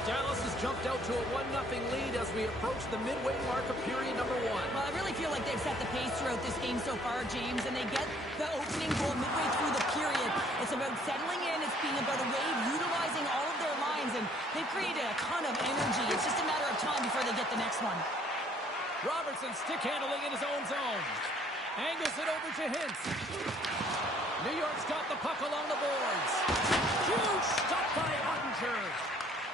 Dallas has jumped out to a 1-0 lead as we approach the midway mark of period number 1. Well, I really feel like they've set the pace throughout this game so far, James, and they get the opening goal midway through the period. It's about settling in. It's being about a wave, utilizing all of their lines, and they've created a ton of energy. It's just a matter of time before they get the next one. Robertson stick handling in his own zone. Angles it over to Hintz. New York's got the puck along the boards. Huge stop by Ottinger.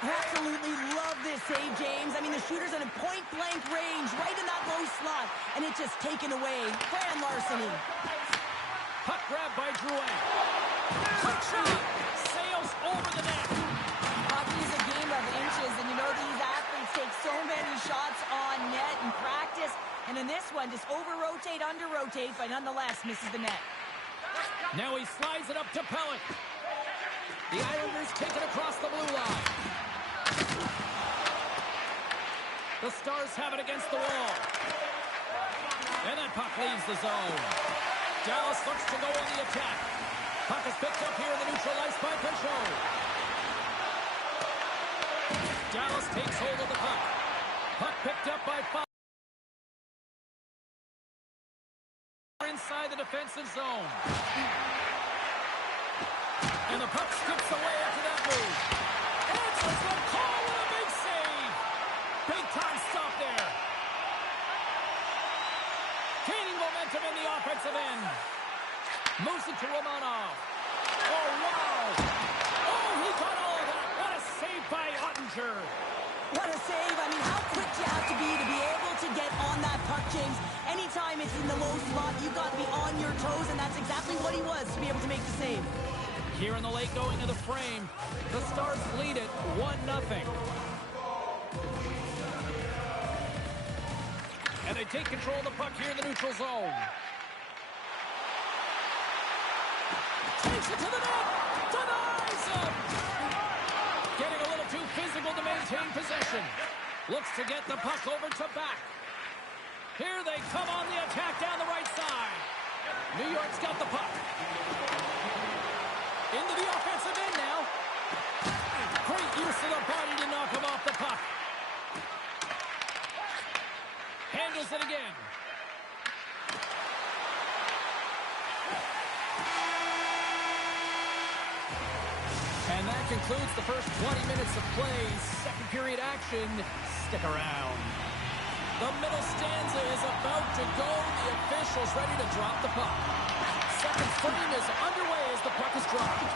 I absolutely love this save, James. I mean, the shooter's in a point-blank range, right in that low slot, and it's just taken away. Grand larceny. Puck grab by Drouin. Quick shot. Sails over the net. Hockey is a game of inches, and you know these athletes take so many shots on net in practice, and in this one, just over-rotate, under-rotate, but nonetheless misses the net. Now he slides it up to Pelech. The Islanders take it across the blue line. The Stars have it against the wall. And that puck leaves the zone. Dallas looks to go on the attack. Puck is picked up here in the neutral ice by Peugeot. Dallas takes hold of the puck. Puck picked up by Fox. Inside the defensive zone. And the puck skips away after that move. Answers the call with a big save. Big time stop there. Gaining momentum in the offensive end. Moves it to Romanov. Oh, wow. Oh, he got all of that. What a save by Ottinger. What a save. I mean, how quick you have to be able to get on that puck, James. Anytime it's in the low slot, you've got to be on your toes, and that's exactly what he was to be able to make the save. Here in the late going of the frame, the Stars lead it 1-0. And they take control of the puck here in the neutral zone. Takes it to the net. Denies him. Getting a little too physical to maintain possession. Looks to get the puck over to back. Here they come on the attack down the right side. New York's got the puck. Into the offensive end now. Great use of the body to knock him off the puck. Handles it again. And that concludes the first 20 minutes of play. Second period action. Stick around. The middle stanza is about to go. The officials ready to drop the puck. Second frame is underway as the puck is dropped.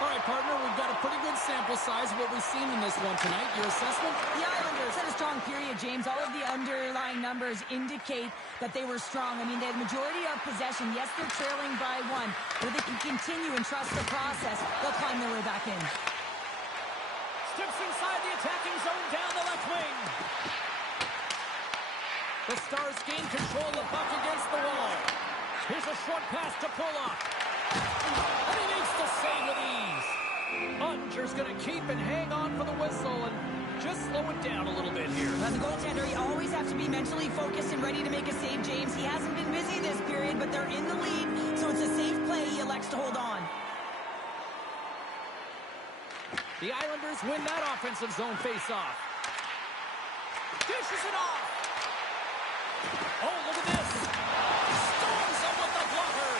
All right, partner, we've got a pretty good sample size of what we've seen in this one tonight. Your assessment? The Islanders had a strong period, James. All of the underlying numbers indicate that they were strong. I mean, they had the majority of possession. Yes, they're trailing by one, but if they can continue and trust the process, they'll climb their way back in. Steps inside the attacking zone down the left wing. The Stars gain control of the puck against the wall. Here's a short pass to Pulock. And he makes the save with ease. Unger's going to keep and hang on for the whistle and just slow it down a little bit here. As a goaltender, you always have to be mentally focused and ready to make a save, James. He hasn't been busy this period, but they're in the lead, so it's a safe play. He elects to hold on. The Islanders win that offensive zone face-off. Dishes it off. Oh, look at this. Storms him with the blocker.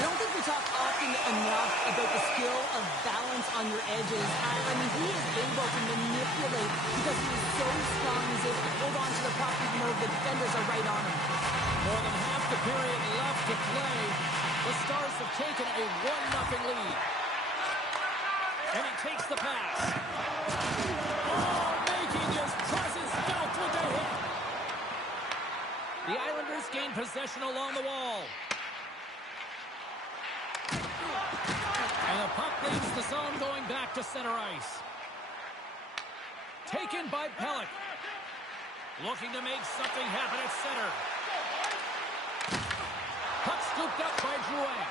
I don't think we talk often enough about the skill of balance on your edges. I mean, he is able to manipulate because he is so strong. He's able to hold on to the puck even though the defenders are right on him. More than half the period left to play. The Stars have taken a 1-0 lead. And he takes the pass. Oh, making his presence felt with the hit. The Islanders gain possession along the wall. And the puck leaves the zone going back to center ice. Taken by Pelech. Looking to make something happen at center. Puck scooped up by Drouin.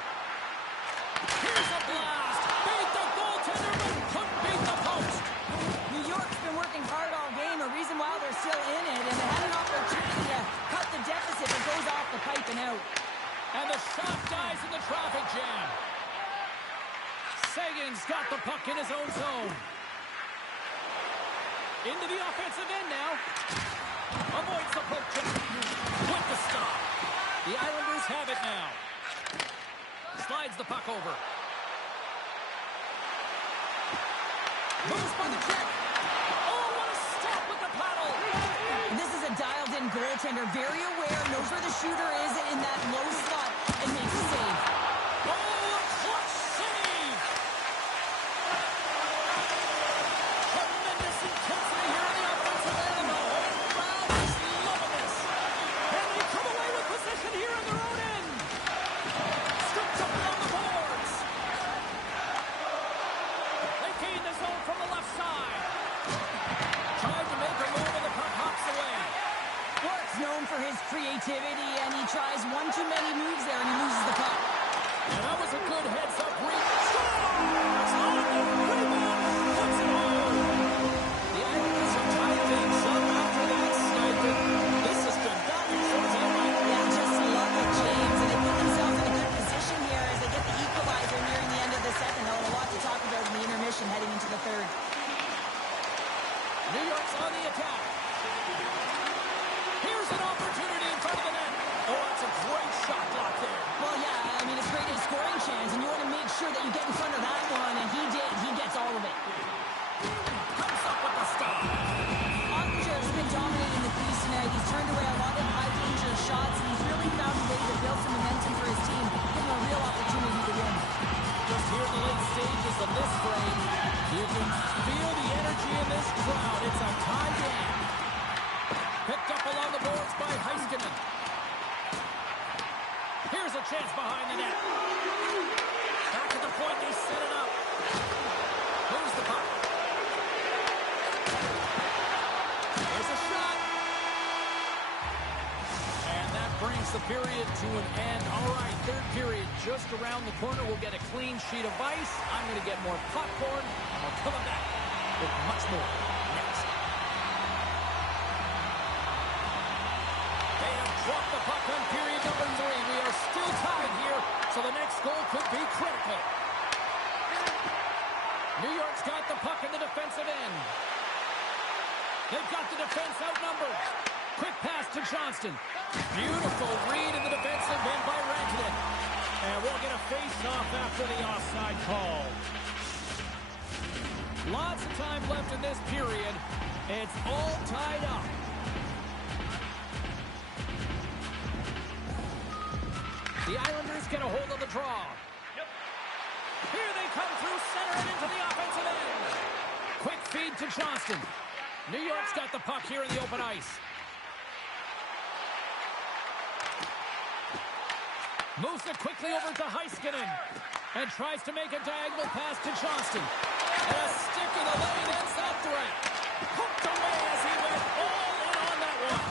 Here's a blast. Beat the goaltender, but couldn't beat the post. New York's been working hard all game, a reason why they're still in it, and they had an opportunity to cut the deficit. It goes off the pipe and out. And the shot dies in the traffic jam. Sagan's got the puck in his own zone. Into the offensive end now. Avoids the poke check. With the stop. The Islanders have it now. Slides the puck over. Moves by the check. Oh, what a stop with the paddle. This is a dialed-in goaltender, very aware, knows where the shooter is in that low slot, and makes a save. Oh, a clutch save. Tremendous intensity here in the offensive end. The whole crowd is loving this. And they come away with possession here in their own end. Scooped up along the boards. They gain the zone from the left side. Tried to make a move and the puck hops away. Work's known for his creativity, and he tries one too many moves there, and he loses the puck. And that was a good heads-up read. Scores! On the rebound! Puts it home! The Islanders have tied things up after that sniper. This has been batting towards everyone. Yeah, just love it, James, and they put themselves in a good position here as they get the equalizer nearing the end of the second. They'll have a lot to talk about in the intermission heading into the third. New York's on the attack. Here's an opportunity in front of the net. Oh, that's a great shot block there. Well, yeah, I mean, it's created a scoring chance, and you want to make sure that you get in front of that one, and he did. He gets all of it. Comes up with the stop. Ottinger's been dominating the crease tonight. He's turned away a lot of high-danger shots, and he's really found a way to build some momentum for his team, give him a real opportunity to win. Just here in the late stages of this frame, you can feel the energy in this crowd. It's a tie game. Picked up along the boards by Heiskanen. Here's a chance behind the net. Back at the point, they set it up. Moves the puck. There's a shot. And that brings the period to an end. All right, third period just around the corner. We'll get a clean sheet of ice. I'm going to get more popcorn, and we'll come back with much more next. They have dropped the puck on period number 3. We are still tied here, so the next goal could be critical. New York's got the puck in the defensive end. They've got the defense outnumbered. Quick pass to Johnston. Beautiful read in the defensive end by Rantanen. And we'll get a face-off after the offside call. Lots of time left in this period. It's all tied up. The Islanders get a hold of the draw. Here they come through center and into the offensive end. Quick feed to Johnston. New York's got the puck here in the open ice. Moves it quickly over to Heiskanen. And tries to make a diagonal pass to Johnston. And a stick in the lane ends that threat. Hooked away as he went all in on that one.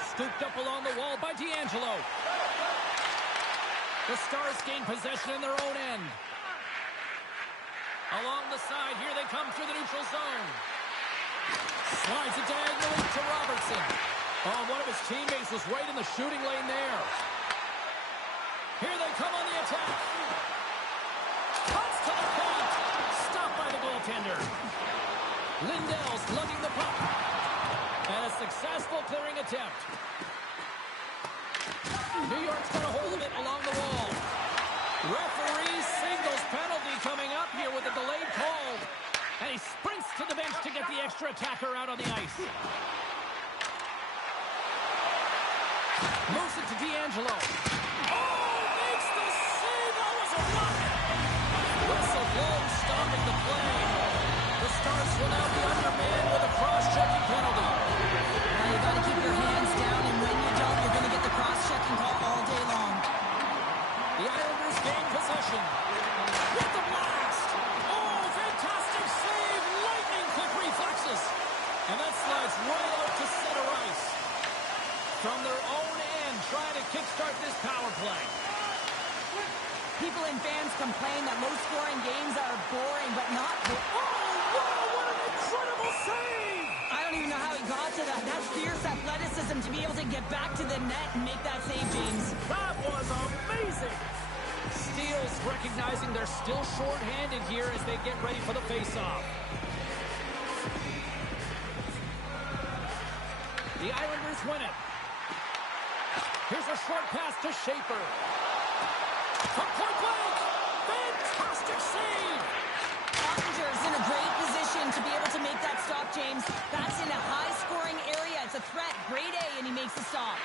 Scooped up along the wall by D'Angelo. The Stars gain possession in their own end. Along the side, here they come through the neutral zone. Slides it diagonally to Robertson. Oh, one of his teammates was right in the shooting lane there. Here they come on the attack. Cuts to the paint. Stopped by the goaltender. Lindell's lugging the puck. And a successful clearing attempt. New York's got a hold of it along the wall. Referee signals penalty coming up here with a delayed call. And he sprints to the bench to get the extra attacker out on the ice. Moves it to D'Angelo. Oh, makes the save. That was a rocket. Whistle blows, stopping the play. The Stars will now be undermanned with a cross-checking penalty. Well, you got to keep your hands down, and when you don't, you're going to get the cross-checking call all day long. The Islanders gain possession. With the blast. Oh, fantastic save. Lightning quick reflexes. And that slides right out to center ice. From their own end, trying to kickstart this power play. People and fans complain that low-scoring games are boring, but not boring. Oh, wow, what an incredible save! I don't even know how he got to that. That's fierce athleticism to be able to get back to the net and make that save, James. That was amazing! Steel's recognizing they're still short-handed here as they get ready for the face-off. The Islanders win it. Here's a short pass to Schaefer. From point blank! Fantastic save! Ottinger's in a great position to be able to make that stop, James. That's in a high-scoring area. It's a threat. Grade A, and he makes the stop.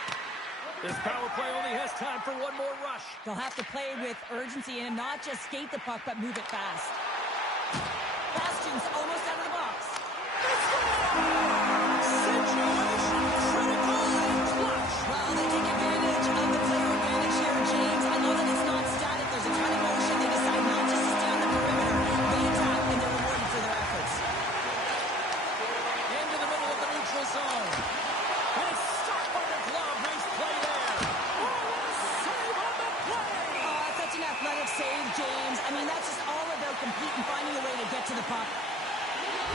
This power play only has time for one more rush. They'll have to play with urgency and not just skate the puck, but move it fast. Bastion's almost out of the box. Situation critical and clutch. Well, they take advantage of the player advantage here, James. I know that it's not static. There's a ton of motion. They decide not just to stay on the perimeter. They attack, and they're rewarded for their efforts. Into the middle of the neutral zone. And it's stopped by the glove. Nice play there. Oh, what a save on the play. Such an athletic save, James. I mean, that's just all about competing, finding a way to get to the puck.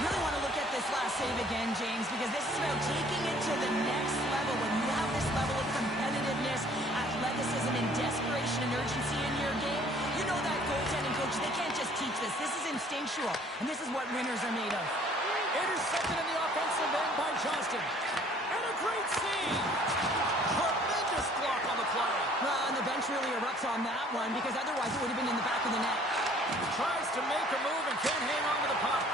Really want to look at this last save again, James, because this is about taking it to the next level. When you have this level of competitiveness, athleticism, and desperation and urgency in your game, you know that goaltending coach, they can't just teach this. This is instinctual, and this is what winners are made of. Intercepted in the offensive end by Johnston. And a great save. Tremendous block on the play. Well, and the bench really erupts on that one, because otherwise it would have been in the back of the net. Tries to make a move and can't hang on to the puck.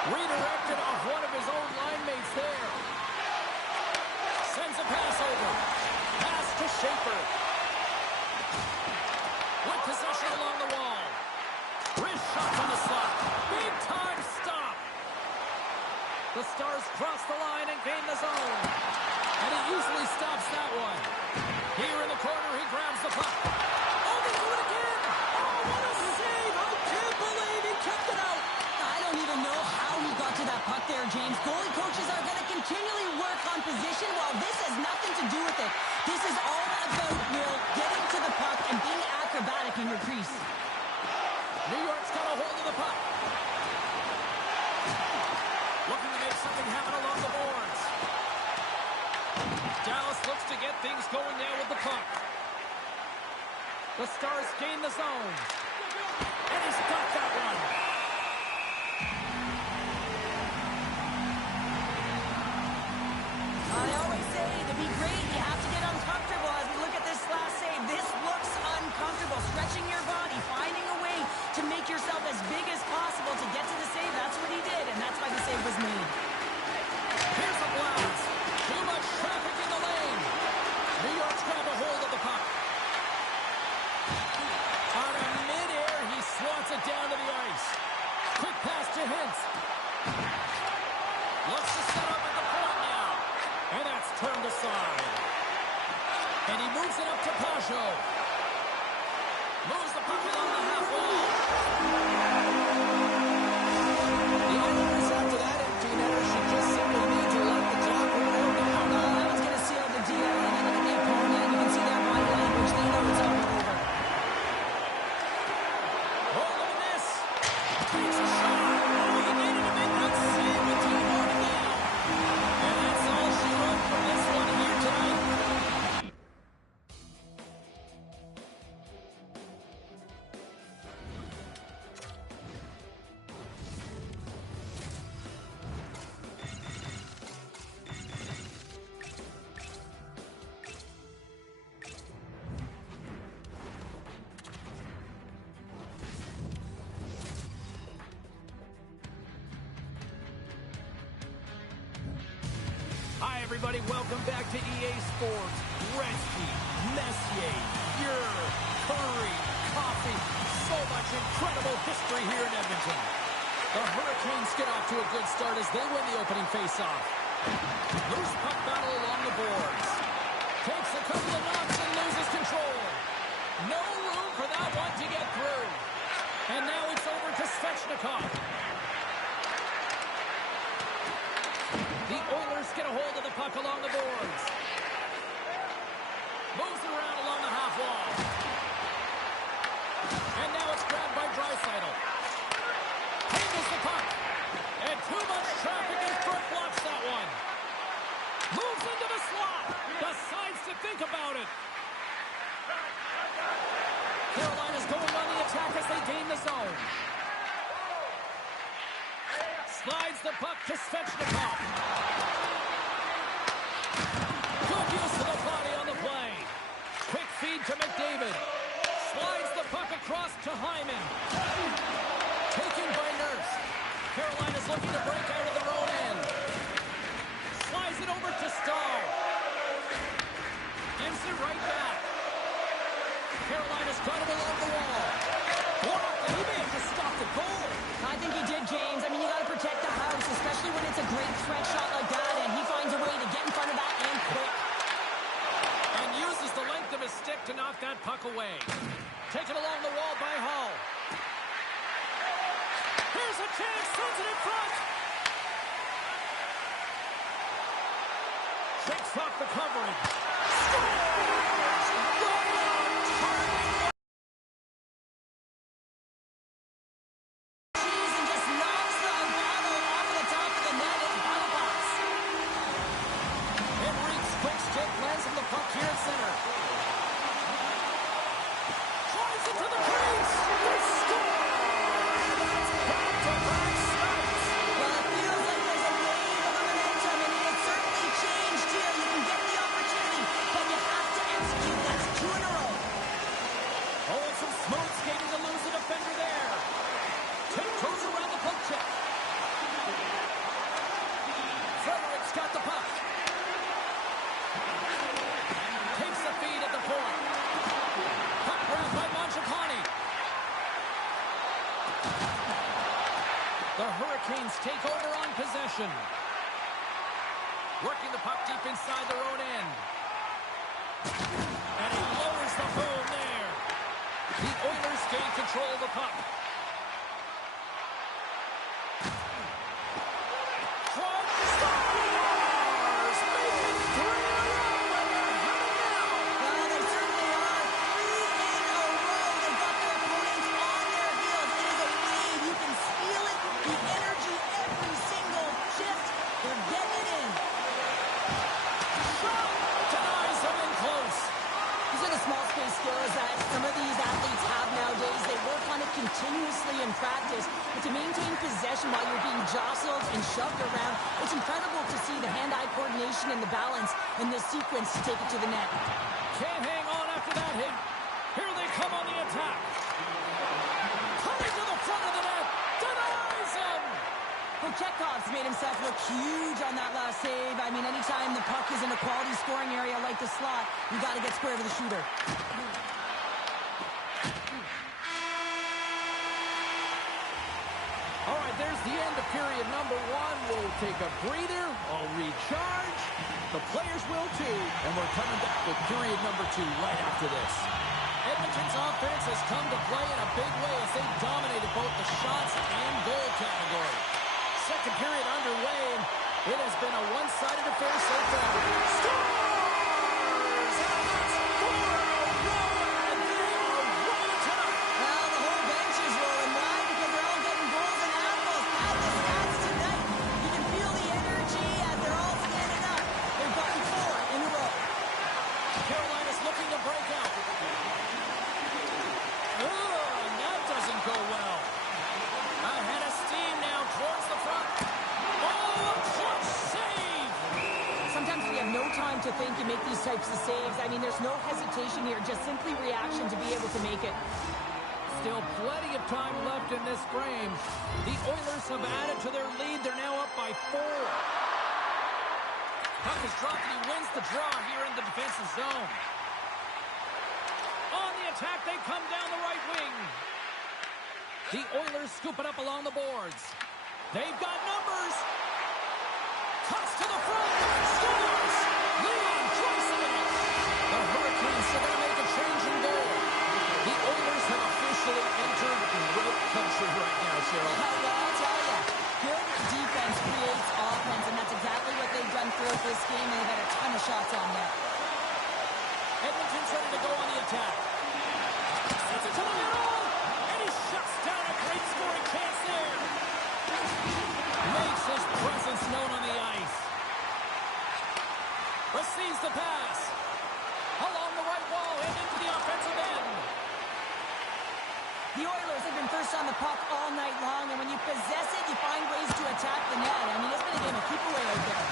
Redirected off one of his own line mates there. Sends a pass over. Pass to Schaefer. With possession along the wall. Wrist shot from the slot. Big time stop. The Stars cross the line and gain the zone. And he easily stops that one. Here in the corner, he grabs the puck. Oh, they do it again. Oh, what a save. I can't believe he kept it out. I don't even know how he got to that puck there, James. Goalie coaches are going to continually work on position while this has nothing to do with it. This is all about Will getting to the puck and being acrobatic in your crease. New York's got a hold of the puck. Looking to make something happen along the boards. Dallas looks to get things going now with the puck. The Stars gain the zone. And he's got that one. I always say to be great, you have to get uncomfortable. As we look at this last save, this looks uncomfortable. Stretching your body, finding a way to make yourself as big side. And he moves it up to Pajot. Moves the puck along the half wall. The Islanders after that empty netter should just simply need to let the clock roll down. That one's going to seal the deal. And then look at the opponent. You can see their body language. They know it's all over. Oh, look at this. Takes a shot. Oh, he needed a big good save with 2 more to go. And that's all she wrote from this one here tonight. Hi, everybody. Welcome back to EA Sports. Gretzky, Messier, Ure, Curry, Coffey. So much incredible history here in Edmonton. The Hurricanes get off to a good start as they win the opening faceoff. Loose puck battle along the boards. Takes a couple of knocks and loses control. No room for that one to get through. And now it's over to Svechnikov. The Oilers get a hold of the puck along the boards. Moves it around along the half wall. And now it's grabbed by Draisaitl. Handles the puck. And too much traffic in front blocks that one. Moves into the slot. Decides to think about it. Carolina's going on the attack as they gain the zone. Slides the puck to Svechnikov. Good use of the body on the play. Quick feed to McDavid. Slides the puck across to Hyman. Taken by Nurse. Carolina's looking to break out of their own end. Slides it over to Stahl. Gives it right back. Carolina's got it along the wall. Blocked, and he may have to stop the goal. I think he did, James. I mean, you got to protect the house, especially when it's a great threat shot like that, and he finds a way to get in front of that and quick. And uses the length of his stick to knock that puck away. Taken along the wall by Hull. Here's a chance, sends it in front. Shakes off the covering. Scores! Right on target! And just knocks the bottle off the top of the net at Balabox. Henrique's quick stick lands him the puck here at center. Drives it to the crease. They score! That's back-to-back stops. Well, it feels like there's a wave of momentum, and it has certainly changed here. You can get the opportunity, but you have to execute. That's 2 in a row. Oh, and some smooth skating to lose the defender there. Tiptoes around the poke check. Frederic's got the puck. Takes the feed at the point. Puck grabbed by Mangiapane. The Hurricanes take over on possession. Working the puck deep inside their own end. And he lowers the boom there. The Oilers gain control of the puck. Stars! Make it 3 in a row, and they're heading out. Well, they certainly are. 3 in a row. They got their opponents on their heels. It is a wave. You can feel it. The energy every single shift. They're getting it in. Shot! Denies him in close. These are the small space skills that some of these athletes have nowadays. They work on it continuously in practice. But to maintain possession while you're being jostled and shoved around, it's incredible to see the hand-eye coordination and the balance in this sequence to take it to the net. Can't hang on after that hit. Here they come on the attack. Cutting to the front of the net. Denies him. Well, Chekhov's made himself look huge on that last save. I mean, anytime the puck is in a quality scoring area like the slot, you got to get square to the shooter. All right, there's the end of period number 1. We'll take a breather, I'll recharge. The players will 2, and we're coming back with period number 2 right after this. Edmonton's offense has come to play in a big way as they dominated both the shots and goal category. Second period underway, and it has been a one-sided affair so far. Scores! And that's 4-0, and they are rolling tonight. Well, the whole bench is rolling. Why? Because they're all getting goals and apples. Add the stats tonight. You can feel the energy as they're all standing up. They've gotten 4 in a row. Carolina's looking to break out. And that doesn't go well. Ahead of steam now towards the front. Oh, a clutch save! Sometimes we have no time to think and make these types of saves. I mean, there's no hesitation here, just simply reaction to be able to make it. Still plenty of time left in this frame. The Oilers have added to their lead. They're now up by 4. Puck is dropped and he wins the draw here in the defensive zone. On the attack, they come down the right wing. The Oilers scoop it up along the boards. They've got numbers. Cuts to the front. Scores! Leon Draisaitl. The Hurricanes are going to make a change in goal. The Oilers have officially entered road country right now, Cheryl. Well, I'll tell you, good defense creates offense, and that's exactly what they've done throughout this game, and they've had a ton of shots on net. Edmonton's ready to go on the attack. Sends it to the middle. And he shuts down a great scoring chance there. Makes his presence known on the ice. Receives the pass. Along the right wall and into the offensive end. The Oilers have been first on the puck all night long, and when you possess it, you find ways to attack the net. I mean, it's been a game of keep away out there.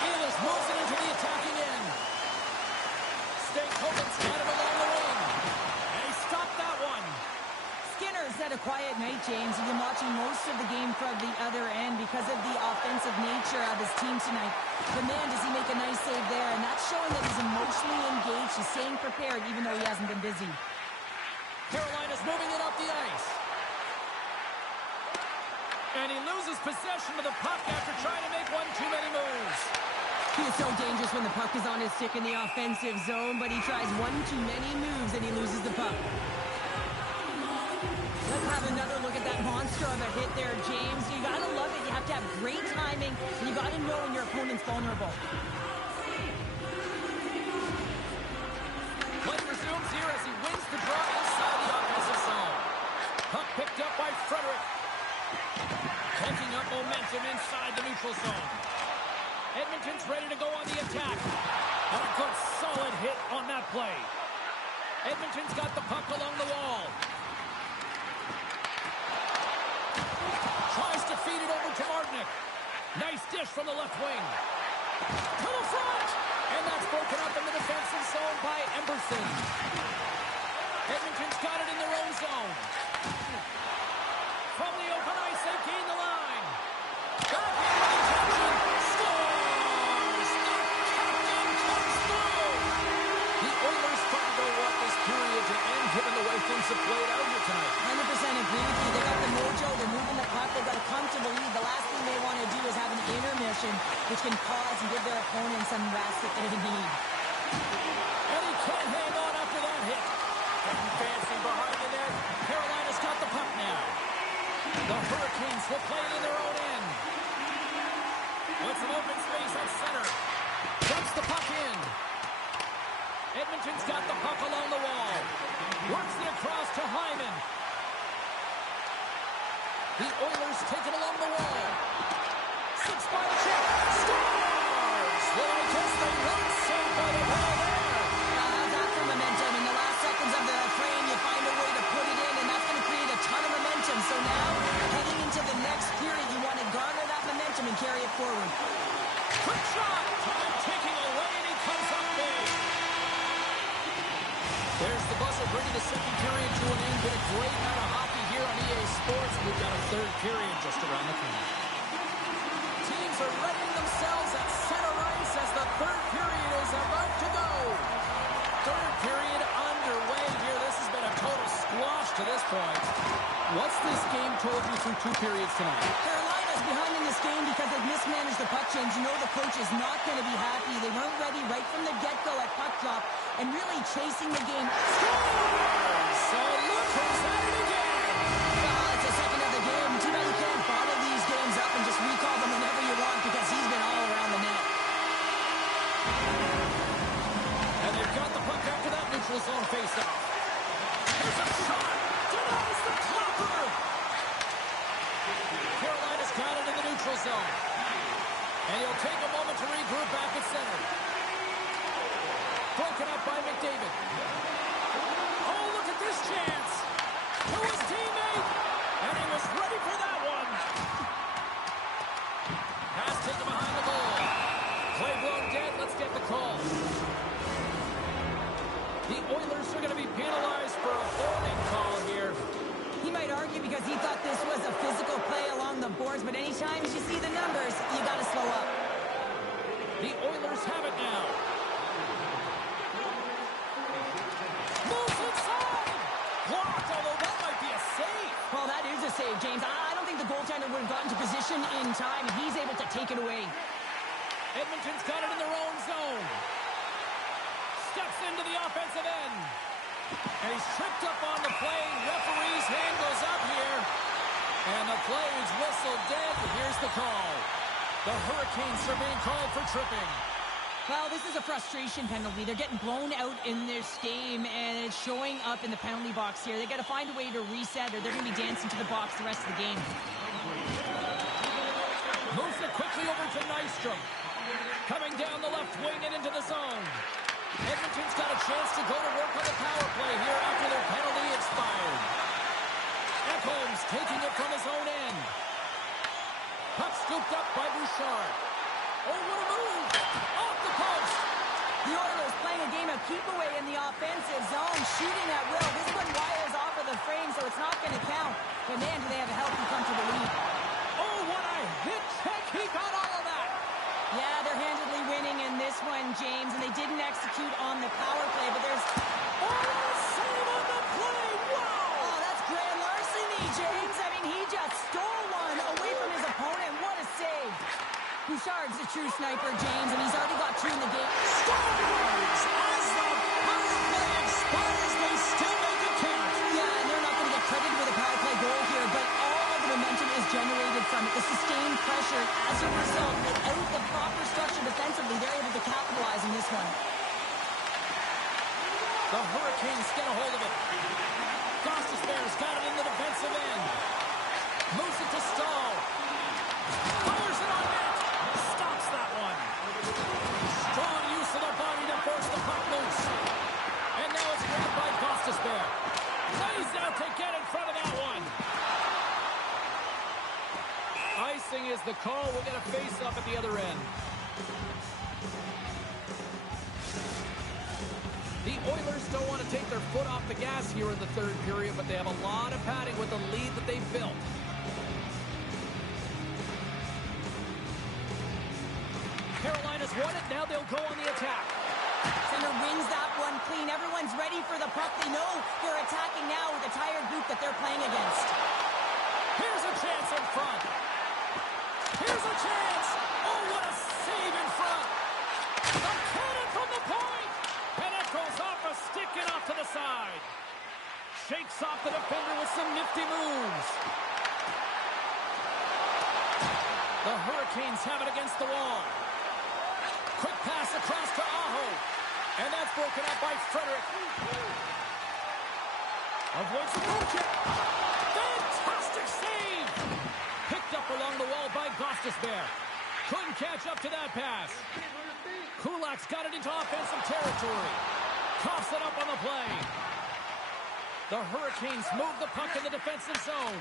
Ehlers moves it into the attacking end. Stake Hogan's got it along the wing. And he stopped that one. Skinner's had a quiet night, James. He's been watching most of the game from the other end because of the offensive nature of his team tonight. But man, does he make a nice save there, and that's showing that he's emotionally engaged. He's staying prepared even though he hasn't been busy. Carolina's moving it up the ice. And he loses possession of the puck after trying to make one too many moves. He is so dangerous when the puck is on his stick in the offensive zone, but he tries one too many moves and he loses the puck. Let's have another look at that monster of a hit there, James. You gotta love it. You have to have great timing, and you gotta know when your opponent's vulnerable. Play resumes here as he wins the draw inside the offensive zone. Puck picked up by Frederick. Picking up momentum inside the neutral zone. Edmonton's ready to go on the attack. And a good solid hit on that play. Edmonton's got the puck along the wall. Tries to feed it over to Martinic. Nice dish from the left wing. To the front! And that's broken up in the defensive zone by Emberson. Edmonton's got it in their own zone. From the open ice, they gain the line. Backhand intention. Scores! The captain comes through! The Oilers probably don't want this period to end given the way things have played out here tonight. 100% agree with you. They got the mojo. They're moving the puck. They've got a comfortable lead. The last thing they want to do is have an intermission, which can pause and give their opponent some rest that they need. And he can't hang on after that hit. Getting fancy behind the net. Carolina's got the puck now. The Hurricanes will play it in their own end. With some open space at center. Dumps the puck in. Edmonton's got the puck along the wall. Works it across to Hyman. The Oilers take it along the wall. Six by check. Scores! Well, I guess they weren't saved by the ball there. Got the momentum. In the last seconds of the frame, you find a way to put it in, and that's going to create a ton of momentum. So now, heading into the next period, you want to garner that momentum and carry it forward. Quick shot. Time taking away, and he comes up big. There's the buzzer bringing the second period to an end. Been a great night of hockey here on EA Sports. We've got a third period just around the corner. Teams are readying themselves at center ice as the third period is about to go. Third period underway here. This has been a total squash to this point. What's this game told you through 2 periods tonight? Carolina's behind in this game because they've mismanaged the puck change. You know the coach is not going to be happy. They weren't ready right from the get-go at puck drop and really chasing the game. So look who's at it again. It's the second of the game. Too bad you can't bottle these games up and just recall them whenever you want because he's been all around the net. And they've got the puck after that neutral zone faceoff. Here's a shot. Denies the clopper. Carolina's got it in the neutral zone. And he'll take a moment to regroup back at center. Broken up by McDavid. Oh, look at this chance. To his teammate. And he was ready for that one. Pass taken behind the goal. Play blown dead. Let's get the call. The Oilers are going to be penalized for a holding call here. He might argue because he thought this was a physical play along the boards, but anytime you see the numbers, you got to slow up. The Oilers have it now. Moves inside. Blocked, although that might be a save. Well, that is a save, James. I don't think the goaltender would have gotten to position in time, and he's able to take it away. Edmonton's got it in their own zone. Steps into the offensive end. And he's tripped up on the play. Referee's hand goes up here. And the play is whistled dead. Here's the call. The Hurricanes are being called for tripping. Well, this is a frustration penalty. They're getting blown out in this game, and it's showing up in the penalty box here. They got to find a way to reset, or they're going to be dancing to the box the rest of the game. Moves it quickly over to Nystrom. Coming down the left wing and into the zone. Edmonton's got a chance to go to work on the power play here after their penalty expired. Ekholm's taking it from his own end. Puck scooped up by Bouchard. Oh, what a move! Off the post! The Oilers playing a game of keep away in the offensive zone, shooting at will. This one wires off of the frame, so it's not going to count. But man, do they have a healthy comfortable lead. Oh, what a hit check! He got all of that! Yeah, they're handedly winning in this one, James, and they didn't execute on the power play, but there's... Oh, what a save on the play! Wow! Oh, that's grand larceny, James. I mean, he just stole one away from his opponent. What a save. Bouchard's a true sniper, James, and he's already got 2 in the game. Scores! As the power play expires, they still make it count. Yeah, and they're not going to get credited with a power play goal here, but all of the momentum is generated from it. The sustained pressure, as a result, without the proper structure defensively, they're able to capitalize in this one. The Hurricanes get a hold of it. Gostisbehere's got it in the defensive end. Moves it to Stahl. Fires it on net. Stops that one. Strong use of the body to force the puck loose. And now it's grabbed by Gostisbehere. Lays out to get in front of that one. Icing is the call. We'll get a face-off at the other end. The Oilers don't want to take their foot off the gas here in the third period, but they have a lot of padding with the lead that they've built. Carolina's won it. Now they'll go on the attack. Center wins that one clean. Everyone's ready for the puck. They know they're attacking now with a tired group that they're playing against. Here's a chance in front. Here's a chance. Oh, what a save in front. The cannon from the point. And it goes off a stick and off to the side. Shakes off the defender with some nifty moves. The Hurricanes have it against the wall. Quick pass across to Aho. And that's broken up by Frederick. Avoids the goal kick. Fantastic save. Picked up along the wall by Gostisbehere. Couldn't catch up to that pass. Kulak's got it into offensive territory. Coughs it up on the play. The Hurricanes move the puck in the defensive zone.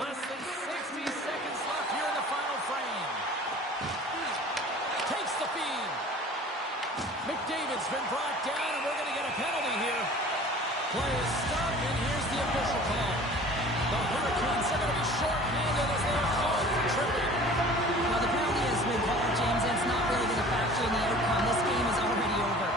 Less than 60 seconds left here in the final frame. Takes the feed. McDavid's been brought down, and we're going to get a penalty here. Play is stopped, and here's the official call. The Hurricanes are going to be short-handed as they are called for tripping. Well, the penalty has been called, James, and it's not really going to factor in the outcome. This game is already over.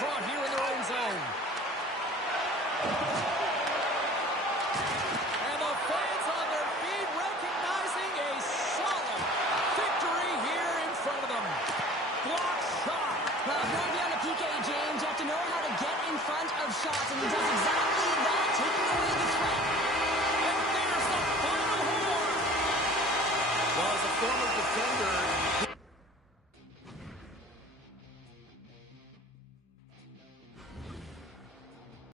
draw here in their own zone.